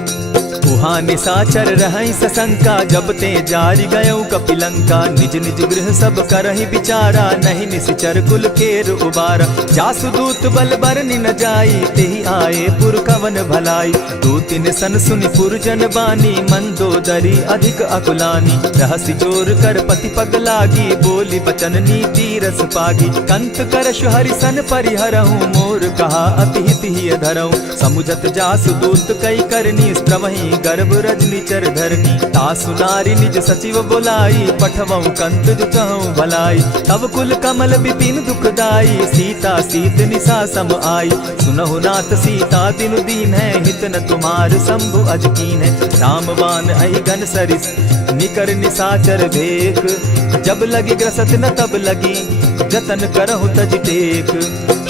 वहाँ निशाचर रहई सशंका, जब ते जारी गयऊ कपिलंका। निज निज गृह सब करहि विचारा, नहीं निशिचर कुल केर उबारा। जासुदूत बल बरनि न जाई, तेहि आए पुर कवन भलाई। दू तिन सन सुनि पुरजन बानी, मंदोदरी अधिक अकुलानी। रहसि जोर कर पति पग लागी, बोली बचन नीति रस पागी। कंत करश हरिसन परिहरहूँ, मोर कहा अति हित ही धरऊँ। समुझत जासुदूत कई करनी, स्त्रमहि गर्भ रजनी चर धरनी। तासु नारी निज सचिव बोलाई, पठवऊँ कंत जो कहूँ भलाई। तब कुल कमल विपिन दुखदाई, सीता सीत निशा सम आई। सुनहु नाथ सीता दिनु दीन है, हित न तुम्हार शंभु अजकीन है। रामबान अहि घन सरिस, निकर निशाचर भेक। जब लगी ग्रसत न तब लगी, जतन करहु तज टेक।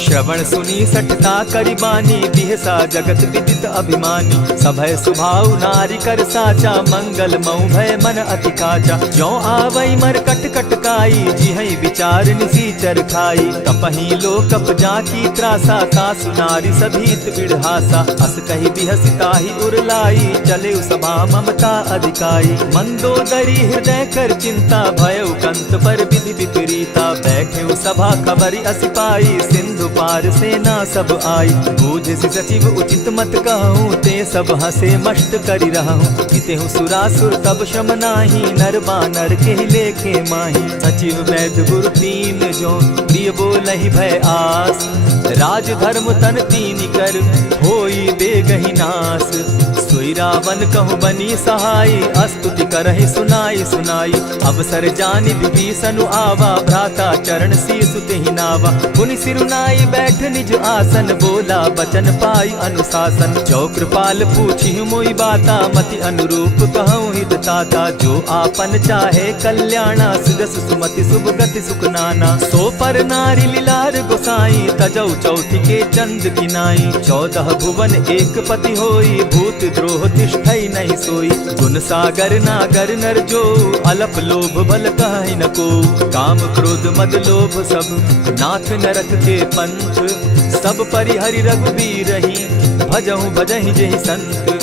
श्रवण सुनी सठता करिबानी, बिहसा जगत विदित अभिमानी। सभय सुभाव नारी कर साचा, मंगल मऊ भय मन अति काचा। जो आवई मर कट कट काई, जिहई विचार निसीचर खाई। तपहि लोकप जाकी त्रासा, तासु नारी सभीत बिढ़ासा। अस कही बिहसिता ही उरलाई, चले सभा ममता अधिकाई। मंदोदरी हृदय कर चिंता, भय कंत पर विधि विपरीता। बैठे सभा खबरी अस पाई, सिंधु पार सेना सब आई। बूझ सचिव उचित मत कहूँ, ते सब हसे मष्ट करि रहूँ। जितेहु सुरासुर तब शम नाही, नर बानर के लेखे माही। सचिव वैद्य गुरु तीन जो, प्रिय बोलहि भय आस। राज धर्म तन तीन कर, होई देगहि नास। सोई रावण कहु बनी सहाई, अस्तुति करहि सुनाई सुनाई। अवसर जानि विभीषण आवा, भ्राता चरण शीस तेहि नावा। पुनि सिरुनाई बैठ निज आसन, बोला बचन पाई अनुशासन। जो कृपाल पूछि मोई बाता, मति अनुरूप कहूँ हित ताता। जो आपन चाहे कल्याणा, सुजस सुमति शुभ गति सुख नाना। सो पर नारी लीलार गोसाई, तजौ चौथि के चंद किनाई। 14 भुवन एक पति होई, भूत द्रोह तिष्ठई नहीं सोई। गुण सागर नागर नर जो, अलप लोभ बल कहि न को। काम क्रोध मद लोभ सब, नाथ नरक के पंथ। सब परिहरि रघुबीरहि, भजहु भजहि जेहि संत।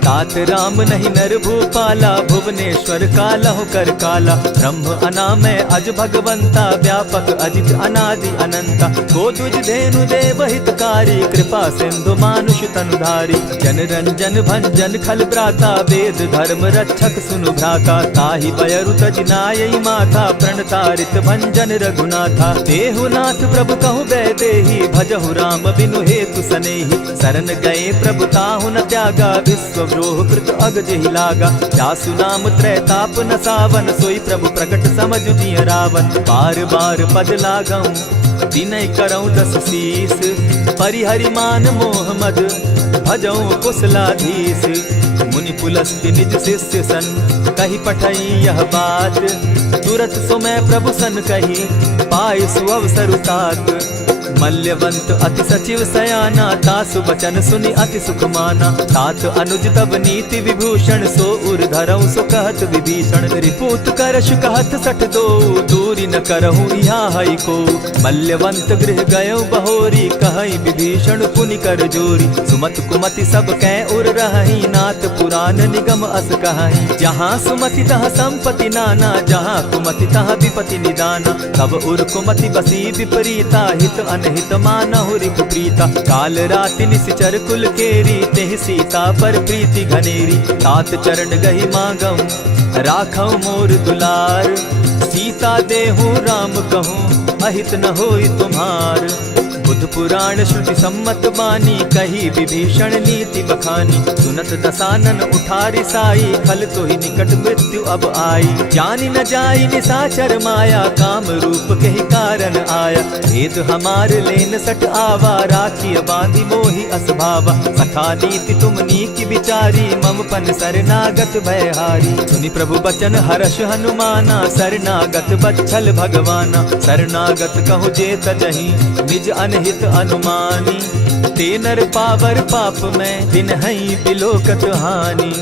तात राम नहीं नर भूपाला, भुवनेश्वर कालहु कर काला। ब्रह्म अनामय अज भगवंता, व्यापक अजित अनादि अनंता। गोद्विज धेनु देव हितकारी, कृपा सिंधु मानुष तनुधारी। जन रंजन भंजन खल भ्राता, वेद धर्म रक्षक सुनु भ्राता। ताहि बयरु तज नायई माथा, प्रणतारित भंजन रघुनाथा। देहु नाथ प्रभु कहु बैदेही, भजहु राम बिनु हेतु सनेही। शरण गए प्रभु ताहु न त्यागा, विश्व द्रोह कृत अग जेहि लागा। जासु नाम त्रैताप न सावन, सोई प्रभु प्रकट समझ दिय रावण। बार बार पद लागऊं, विनय करऊं दस शीस। परिहरि मान मोह मद, भजऊं कुशलाधीश। मुनि पुलस्त्य निज शिष्य सन, कही पठई यह बात। तुरत सो मैं प्रभु सन कही, पाए सुअवसर तात। मल्यवंत अति सचिव सयाना, तासु बचन सुनि अति सुख माना। तात अनुज तब नीति विभूषण, सो उर धरऊं सो कहत विभीषण। रिपुत करश कहत सठ दो, दूरी न करहूँ यहाँ हई को। मल्यवंत गृह गयो बहोरी, कहई विभीषण पुनि कर जोरी। सुमत कुमति सब कै उर रहई, नाथ पुराण निगम अस कहई। जहाँ सुमति तहाँ संपत्ति नाना, जहाँ कुमति तहाँ विपति निदाना। तब उर कुमति बसी विपरीता, हित अनहित मानहु रिपु प्रीता। काल राति निशिचर कुल केरी, तेहि सीता पर प्रीति घनेरी। तात चरण गहि मांगऊं, राखऊं मोर दुलार। सीता देहूं राम कहूं, अहित न होई तुम्हार। बुध पुराण श्रुति सम्मत बानी, कही विभीषण नीति बखानी। सुनत दसानन उठारी साई, खल तो ही निकट मृत्यु अब आई। जानी न जाई निशाचर माया, काम रूप के ही कारण आया। भेद हमार लेन सट आवा, राखी बांधी मोहि असभावा। सखा नीति तुम नीति विचारी, मम पन शरणागत भयहारी। सुनि प्रभु बचन हर्ष हनुमाना, शरणागत बच्छल भगवाना। शरणागत कहु जे तजहि, निज अनहित अनुमानी। ते नर पावर पाप में, दिन हई बिलोकत हानि।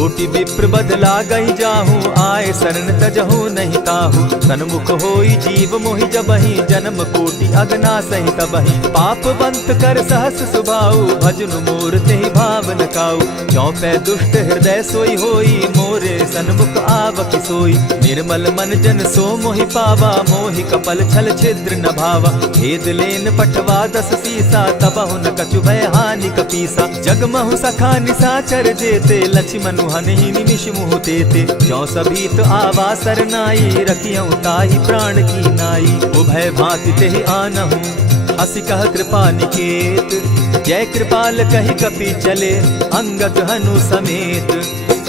कोटि विप्र बदला गई जाहूँ, आए शरण तजहू नहीं ताहू। सन्मुख होई जीव मोहि जबहि, जन्म कोटि अगना सही तबहि। पाप बंत कर सहस सुभाऊ, भजनु मोर तेहि भावन काऊ। चौपै दुष्ट हृदय सोई होई, मोरे सन्मुख आवक सोई। निर्मल मन जन सो मोहि पावा, मोहि कपल छल छिद्र न भावा। भेद लेन पठवा 10 सीसा, तबहु न कछु भय हानि कपीसा। जगमहु सखा निसाचर जेते, लक्ष्मनु हनहि निमिष मुह तेते। जो सभीत आवा सरनाई, रखियऊ ताहि प्राण की नाई। उभय भांति तेहि आनहु, हसी कह कृपा निकेत। जय कृपाल कहि कपि चले, अंगद हनु समेत।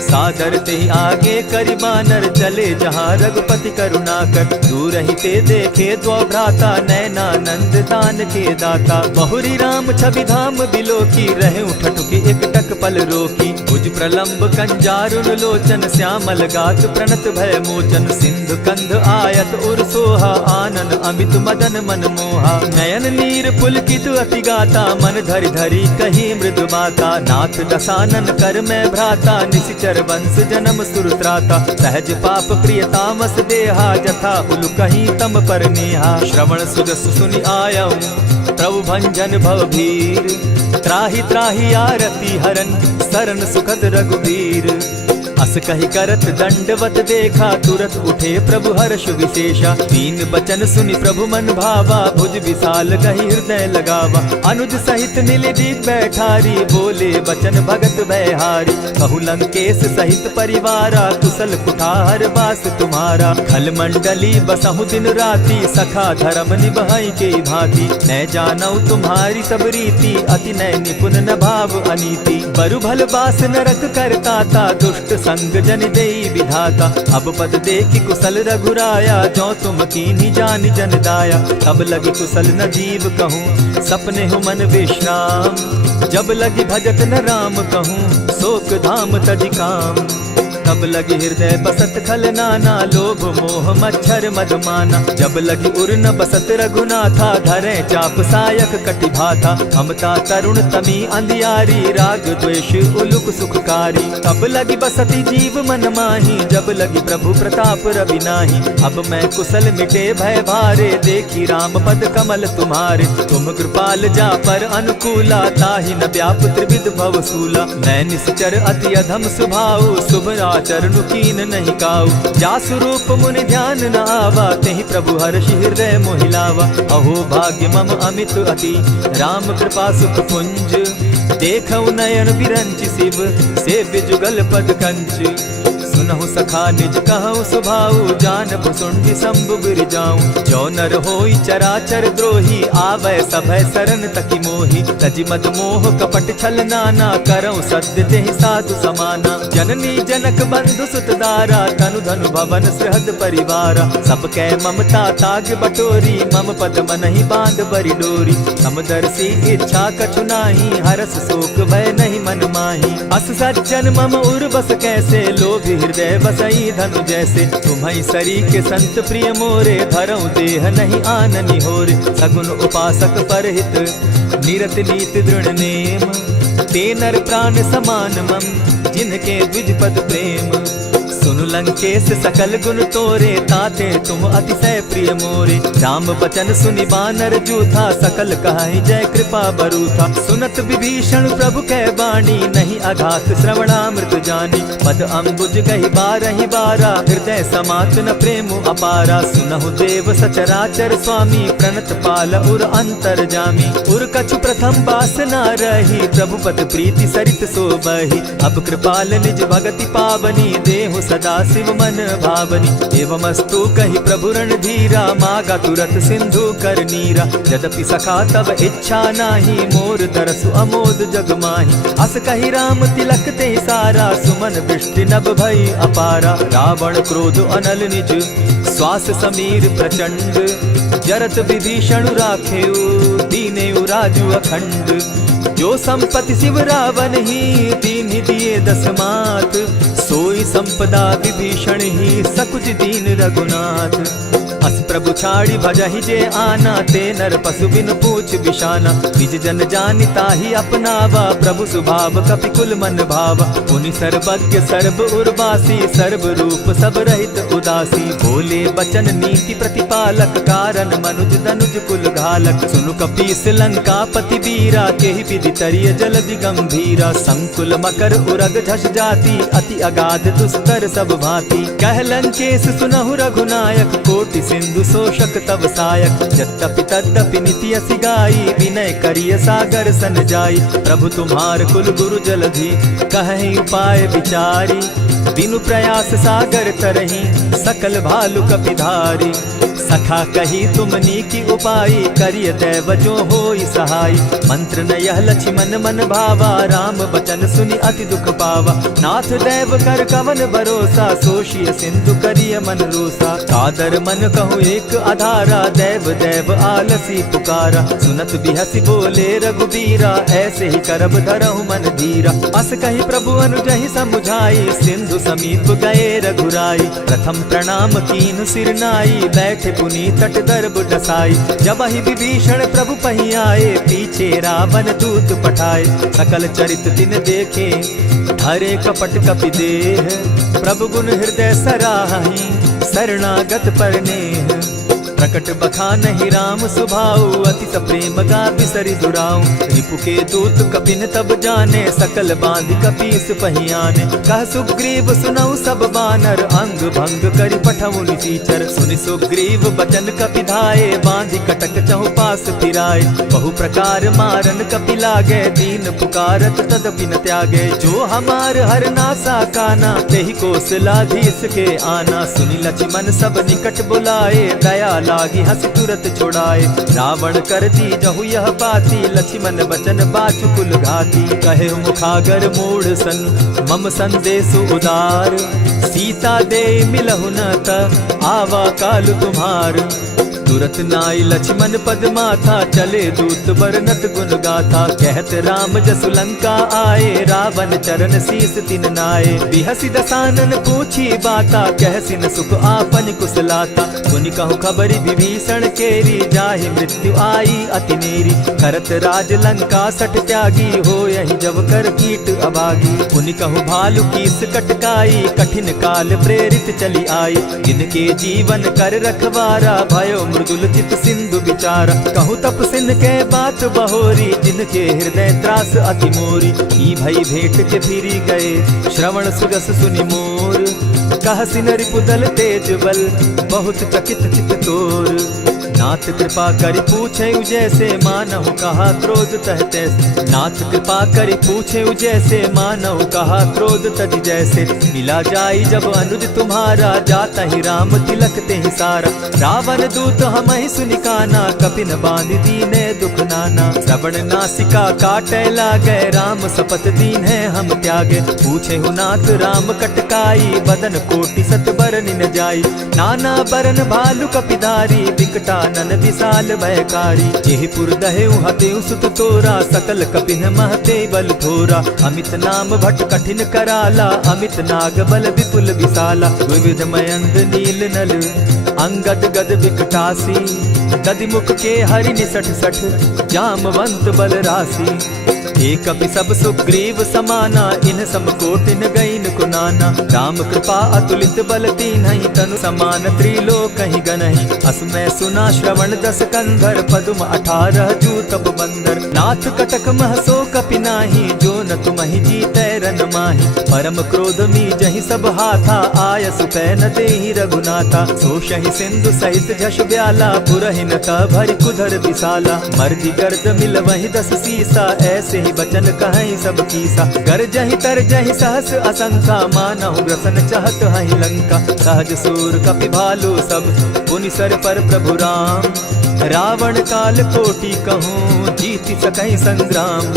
सादर ते आगे करि बानर चले, जहाँ रघुपति करुणाकर। दूर ही ते देखे द्वौ भ्राता, नैनानंद दान के दाता। बहुरी राम छवि धाम बिलोकी, रहे ठठुकी एक टक पल रोकी। भुज प्रलंब कंजारुन लोचन, श्यामल गात प्रणत भय मोचन। सिंधु कंध आयत उर सोहा, आनन अमित मदन मन मोहा। नयन नीर पुलकित अति गाता, मन धरि धरि कही मृदु बाता। नाथ दसानन कर मैं भ्राता, निशिचर वंश जन्म सुरत्राता। सहज पाप प्रिय तामस देहा, जथा उलु कहीं तम पर नेहा। श्रवण सुजस सुनि आयऊ, प्रभु भंजन भव भीर। त्राहि त्राहि आरती हरन, सरन सुखद रघुबीर। अस कहि करत दंडवत देखा, तुरत उठे प्रभु हर्ष विशेषा। दीन बचन सुनि प्रभु मन भावा, भुज विशाल कहि हृदय लगावा। अनुज सहित नीलदीप बैठारी, बोले बचन भगत भयहारी। कहु लंकेश सहित परिवारा, कुशल कुठार बास तुम्हारा। खल मंडली बसहु दिन राति, सखा धर्म निभाई के भांति। न जानऊ तुम्हारी सब रीति, अति नय निपुण न भाव अनीति। बरु भल बास नरक करताता, दुष्ट संग जन देई विधाता। अब पद देखि कुशल रघुराया, जो तुम कीन्ही जानि जन दाया। तब लगी कुशल न जीव कहूँ, सपने हो मन विश्राम। जब लगी भजत न राम कहूँ, शोक धाम तज काम। तब लगी हृदय बसत खल नाना, लोभ मोह मच्छर मद माना। जब लगी उर न बसत रघुनाथा, धरे चाप सायक कटि भाथा। ममता तरुण तमी अंधियारी, राग द्वेष उलुक सुखकारी। तब लगी बसती जीव मन माही, जब लगी प्रभु प्रताप रवि नाही। अब मैं कुशल मिटे भय भारे, देखी राम पद कमल तुम्हारे। तुम कृपाल जा पर अनुकूला, ताहि न व्याप त्रिविध भव सूला। मैं निश्चर अति अधम सुभाऊ, शुभ चरणु कीन नहीं काऊ। जासु रूप मुनि ध्यान न आवा, तेहि प्रभु हर्षि हृदय मोहिलावा। अहो भाग्य मम अमित अति, राम कृपा सुख पुंज। देखऊ नयन बिरंचि शिव, सेव्य जुगल पद कंच। सुनहु सखा निज कहूँ सुभाऊ, जानबु सुंडि शंभु गिर जाऊं। जो नर होई चराचर द्रोही, आवे सभय शरण तकी मोही। तजि मद मोह कपट छल नाना, करऊँ सत्य तेहि साधु समाना। जननी जनक बंधु सुत दारा, तनु धनु भवन सृहद परिवारा। सब कै ममता ताग बटोरी, मम पद मनहि बांध बरि डोरी। समदर्शी इच्छा कछु नाही, हरस शोक भय नहीं मन माही। अस सज्जन मम उर बस कैसे, लोभी हृदय बसई धनु जैसे। तुम्हि सरी के संत प्रिय मोरे, धरऊ देह नहीं आननि होरे। सगुन उपासक परहित, निरत नीति दृढ़ नेम। ते नर प्राण समान मम, जिनके द्विज पद प्रेम। सुनु लंकेश सकल गुण तोरे, ताते तुम अतिशय प्रिय मोरे। राम बचन सुनि बानर जूथा, सकल कहाई जय कृपा बरूथा। सुनत विभीषण प्रभु कै बाणी, नहीं अघात श्रवणामृत जानी। पद अम्बुज कहि बारहि बारा, हृदय समात न प्रेम अपारा। सुनहु देव सचराचर स्वामी, प्रणत पाल उर अंतर जामी। उर कछु प्रथम बास न रही, प्रभु पद प्रीति सरित सोबहि। अब कृपाल निज भगति पावनी, देहु सदा शिव मन भावनी। एवमस्तु कहि प्रभु रणधीरा, मागा तुरत सिंधु कर नीरा। यद्यपि सखा तब इच्छा नाही, मोर तरसु अमोद जग माही। अस कहि राम तिलक ते सारा, सुमन वृष्टि नभ भई अपारा। रावण क्रोध अनल निज, श्वास समीर प्रचंड। जरत विभीषण राखेउ, दीनेउ राजु अखंड। जो संपत्ति शिव रावण ही, दीन्हि दिए 10 मात। सोई संपदा विभीषण ही, सकुच दीन रघुनाथ। अस प्रभु छाड़ी भजहि जे आना, ते नर पशु बिन पूछ बिशाना। निज जन जानि ताहि अपनावा, प्रभु स्वभाव कपि कुल मन भावा। पुनि सर्वज्ञ सर्व उर्वासी, सर्व रूप सब रहित उदासी। बोले बचन नीति प्रतिपालक, कारण मनुज दनुज कुल घालक। सुनु कपीस लंकापति वीरा, केहि विधि तरिय जलधि गंभीरा। संकुल मकर उरग झष जाति, अति अगाध दुस्तर सब भांति। कह लंकेश सुनहु रघुनायक, कोटि सिंधु शोषक तब सायक। यद्यपि तद्यपि निति असि गाई, विनय करिय सागर सन जाई। प्रभु तुम्हार कुल गुरु जलधि, कहि उपाय विचारी। बिनु प्रयास सागर तरहि, सकल भालु कपिधारी। सखा कही तुमनी की उपाय, करिय दैव जो होई सहाय। मंत्र न यह लक्ष्मण मन भावा, राम बचन सुनि अति दुख पावा। नाथ दैव कर कवन भरोसा, सोषिय सिंधु करिय मन रोसा। कादर मन कहूँ एक आधारा, दैव दैव आलसी पुकारा। सुनत बिहसी बोले रघुबीरा, ऐसे ही करब धरहु मन धीरा। अस कही प्रभु अनुजहि समुझाई, सिंधु समीप गए रघुराई। प्रथम प्रणाम कीन सिर नाई, बैठे पुनी तट दर्ब डसाई। जब ही विभीषण प्रभु पही आए, पीछे रावण दूत पठाए। सकल चरित तिन देखे, हरे कपट कपि देह। प्रभु गुण हृदय सराहि, शरणागत परनेह। प्रकट बखानहि राम सुभाऊ, अति सप्रेम गा बिसरि दुराऊ। रिपु के दूत कपिन तब जाने, सकल बांधि कपीस पहियाने। कह सुग्रीव सुनऊ सब बानर, अंग भंग करि पठऊ निसीचर। सुनि सुग्रीव बचन कपि धाये, बांधि कटक चहु पास फिराए। बहु प्रकार मारन कपि लागे, दीन पुकारत तदपि न त्यागे। जो हमार हर नासा काना, तेहि कौशलाधीश के आना। सुनि लक्ष्मण सब निकट बुलाए, दया लागी हंस तुरत छुड़ाए। रावण कर दी जहु यह बाती, लक्ष्मण बचन बाचु कुल घाती। कहे मुखागर मूढ़ सन, मम संदेश उदार। सीता दे मिलहु न त, आवा काल तुम्हार। तुरत नाई लक्ष्मण पद माथा, चले दूत बरनत गुण गाथा। कहत राम जसु लंका आए, रावण चरण शीस तिन नाए। बिहसि दसानन पूछी बाता, कहसिन सुख आपन कुशलाता। सुनि कहु खबरि विभीषण केरी, जाहि मृत्यु आई अति नेरी। करत राज लंका सठ त्यागी, हो यही जब कर कीट अभागी। सुनि कहु भालु कीस कटकाई, कठिन काल प्रेरित चली आई। जिनके जीवन कर रखवारा, भयो मृदुल चित सिंधु विचारा। कहु तप सिन के बात बहोरी, जिनके हृदय त्रास अति मोरी। की भई भेंट के फिरी गए, श्रवण सुजस सुनि मोर। कह सिन रिपुदल तेज बल, बहुत चकित चित तोर। नाथ कृपा करि पूछे जैसे, मानहु कहा क्रोध तह तैसे। नाथ कृपा करि पूछे जैसे, मानहु कहा क्रोध तज जैसे। मिला जाई जब अनुज तुम्हारा, जाता ही राम तिलक ते ही सारा। रावण दूत हम ही सुनि काना, कपिन बांधि दीने दुख नाना। श्रवण नासिका काटे लागे, राम सपत दीन है हम त्यागे। पूछे हु नाथ राम कटकाई, बदन कोटि सत बरन न जाई। नाना बरन भालु कपिधारी, विकटा नन विशाल भयकारी। जेहिपुर दहेउ हतेउ सुत तोरा, सकल कपिन महते बल थोरा। अमित नाम भट कठिन कराला, अमित नाग बल विपुल विशाला। विविध मयंद नील नल, अंगद गद विकटासी। गद मुख के हरि निसठ सठ, जामवंत बल राशि। एक कपि सब सुग्रीव समाना, इन सम कोटिन गईन कुनाना। राम कृपा अतुलित बल तीन्हि, तनु समान त्रिलोकहि गनहि। असमय सुना श्रवण दस कंधर, पदुम 18 जूतब बंदर। नाथ कटक महसो कपि नाही, जो न तुमहि जीतै रन माहि। परम क्रोध मी जहि सब हाथा, आयसु पै न देहि रघुनाथा। सोषहि सिंधु सहित झष ब्याला, पुरहिन त भरि कुधर विशाला। मर्दि गर्द मिल वहि 10 सीसा, ऐसे ही बचन कहीं सब कीसा। कर जहि तर जहि सहस असंखा, मानहु ग्रसन चाहत हहि लंका। सहज सूर कपि भालु सब, पुनि सर पर प्रभु राम। रावण काल कोटि कहूँ, जीति सकहि संग्राम।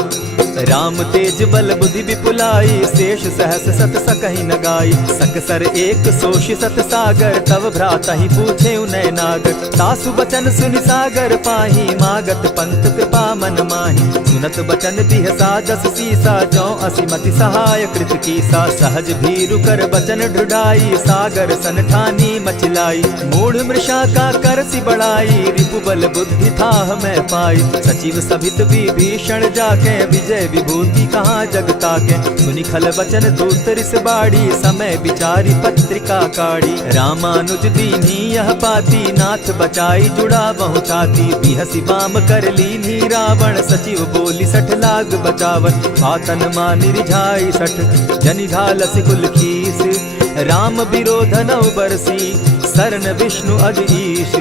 राम तेज बल बुद्धि विपुलाई, शेष सहस सत सकहि न गाई। सकसर एक सोष सत सागर, तव भ्राता ही पूछे उनय नागर। तासु बचन सुनि सागर पाही, मागत पंत कृपा मन माही। सुन सुनत बचन बिहसा जस सीसा, जौ असीमति सहाय कृत कीसा। सहज भीरु कर बचन ढुढ़ाई, सागर सन ठानी मचिलाई। मूढ़ मृषा का करसी बढ़ाई, रिपु बल बुद्धि थाह मैं पाई। सचिव सभित विभीषण जाके, विजय विभूति कहाँ जगता के। सुनि खल बचन दूत रिस बाड़ी, समय विचारी पत्रिका काढ़ी। रामानुज दीन्ही यह पाती, नाथ बचाई जुड़ा बहु छाती। बिहसी बाम कर लीन्ही रावण, सचिव बोली 60 लाग बचावन। आतन मानि रिझाई 60, जनि ढालसि कुल खीस। राम विरोध नौ बरसी, शरण विष्णु अज ईश।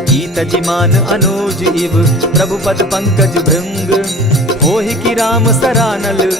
कीत जिमान अनुज इव, प्रभु पद पंकज भृंग। होहि की राम सरानल,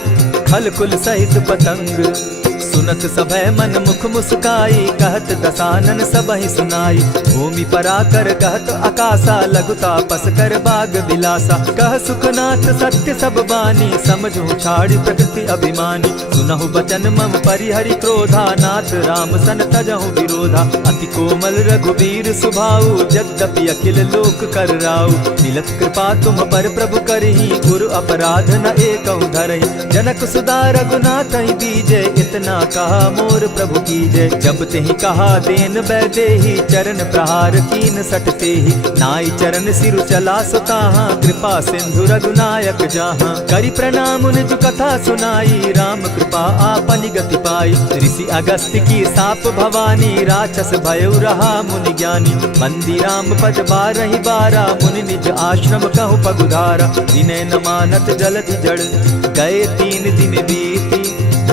खल कुल सहित पतंग। सुनत सभय मन मुख मुस्काई, कहत दसानन सबहि सुनाई। भूमि पराकर कहत आकाशा, लघुता पस कर बाग बिलासा। कह सुखनाथ सत्य सब बानी, समझू छाड़ प्रकृति अभिमानी। सुनहु बचन मम परिहरि क्रोधा, नाथ राम सन तजहु विरोधा। अति कोमल रघुबीर सुभाऊ, यद्यपि अखिल लोक कर राऊ। मिलत कृपा तुम पर प्रभु करही, गुरु अपराध न एकहु धरहि। जनक सुदा रघुनाथ बीजे, इतना कहा मोर प्रभु की जय। जब तेहि कहा देन बैदेही, चरण प्रहार कीन सटते ही। नाई चरण सिरु चला सुताहा, कृपा सिंधु रघुनायक जाहा। करि प्रणाम निज कथा सुनाई, राम कृपा आपनि गति पाई। ऋषि अगस्त्य की साप भवानी, राक्षस भयउ रहा मुनि ज्ञानी। बंदी राम पद बारहि बारा, मुनि निज आश्रम कहु पगुधारा। विनय न मानत जलधि जड़, गए 3 दिन बीती।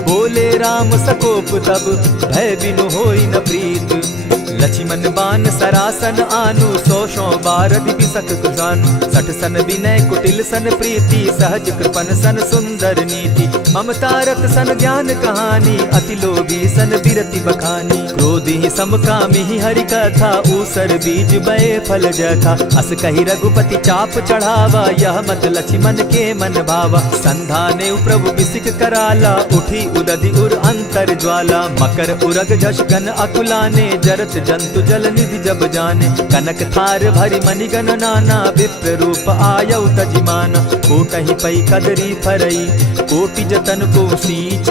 बोले राम सकोप तब, भय बिनु होई न प्रीत। लक्ष्मण बान सरासन आनु, 100 बारधि बिसक कुजानु। 60 सन विनय कुटिल सन प्रीति, सहज कृपन सन सुंदर नीति। ममता रत सन ज्ञान कहानी, अति लोभी सन बिरति बखानी। क्रोधि समकामी हरि कथा, ऊसर बीज बये फल जथा। अस कही रघुपति चाप चढ़ावा, यह मत लक्ष्मण के मन भावा। संधाने प्रभु बिसिक कराला, उठी उदधि उर अंतर ज्वाला। मकर उरग झष घन अकुलाने, जरत जंतु जल निधि जब जाने। कनक थार भरी मणिगण नाना, विप्र रूप आयौ तजिमाना। कोटहि पै कदरी फरई, कोटि जतन को सींच।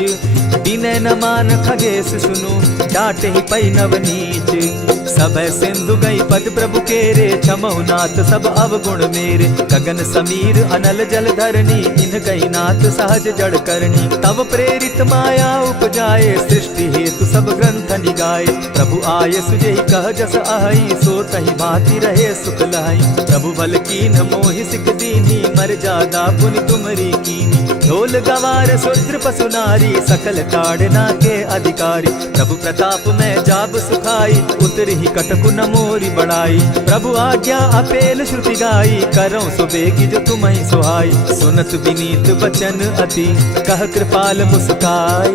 विनय न मान खगेश सुनु, डांटहि पै नवनीच। सब सिंधु गई पद प्रभु केरे, क्षमहु नाथ सब अवगुण मेरे। गगन समीर अनल जल धरनी, इन कही नाथ सहज जड़ करनी। तब प्रेरित माया उपजाए, सृष्टि हेतु सब ग्रंथ निगाए। प्रभु आय सुजेहि कह जस अहई, सो तहि भांति रहे सुख लहई। प्रभु बल कीन मोहि सिख दीनी, मर्यादा पुनि तुमरी कीनी। ढोल गवार शूद्र पशु नारी, सकल ताड़ना के अधिकारी। प्रभु प्रताप में जाब सुखाई, उतरहि कटकु न मोरी बड़ाई। प्रभु आज्ञा अपेल श्रुति गाई, करौ सो बेगी जो तुम्हि सुहाई। सुनत विनीत बचन अति, कह कृपाल मुस्काई।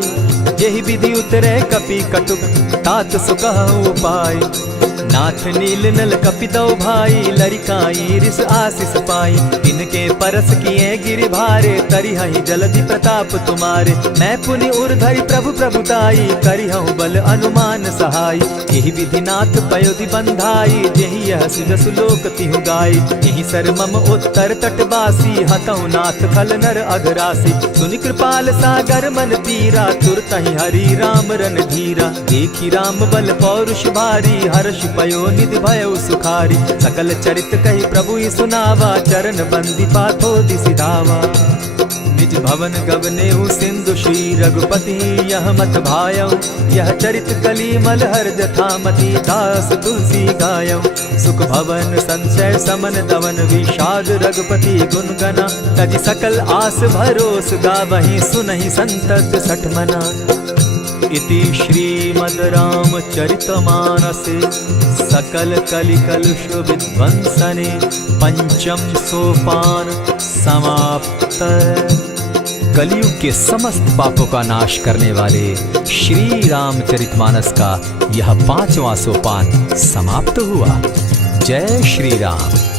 यही विधि उतरे कपि कटुक, तात सुकहु उपाय। नाथ नील नल कपितौ भाई, लरिकाई रिस आशीष पाई। इनके परस किए गिरि भारे, तरिहहि जलधि प्रताप तुम्हारे। मैं पुनि उर्धरि प्रभु प्रभुताई, करिहु बल अनुमान सहाय। यही विधि नाथ पयोधि बंधाई, जेहि यह सुजसु लोक तिहु गाई। यही सर मम उत्तर तटवासी, हतौ नाथ खल नर अघरासी। सुनि कृपाल सागर मन तीरा, तुरतहि हरि राम रन धीरा। देखी राम बल पौरुष भारी, हर्ष पयो निधि भयउ सुखारी। सकल चरित कही प्रभु ही सुनावा, चरण बंदी पाथो दिसि धावा। निज भवन गवनेहु सिंधु श्री रघुपति, यह मत भायऊ। यह चरित कली मलहर जथामति, दास तुलसी गायऊ। सुख भवन संशय समन दवन, विषाद रघुपति गुण गना। तज सकल आस भरोस, गावहि सुनहि संतत 60 मना। इति श्रीमद् रामचरितमानसे, सकल कलिकलुष विध्वंसने। पंचम सोपान समाप्त। कलयुग के समस्त पापों का नाश करने वाले श्री रामचरितमानस का यह 5वां सोपान समाप्त हुआ। जय श्री राम।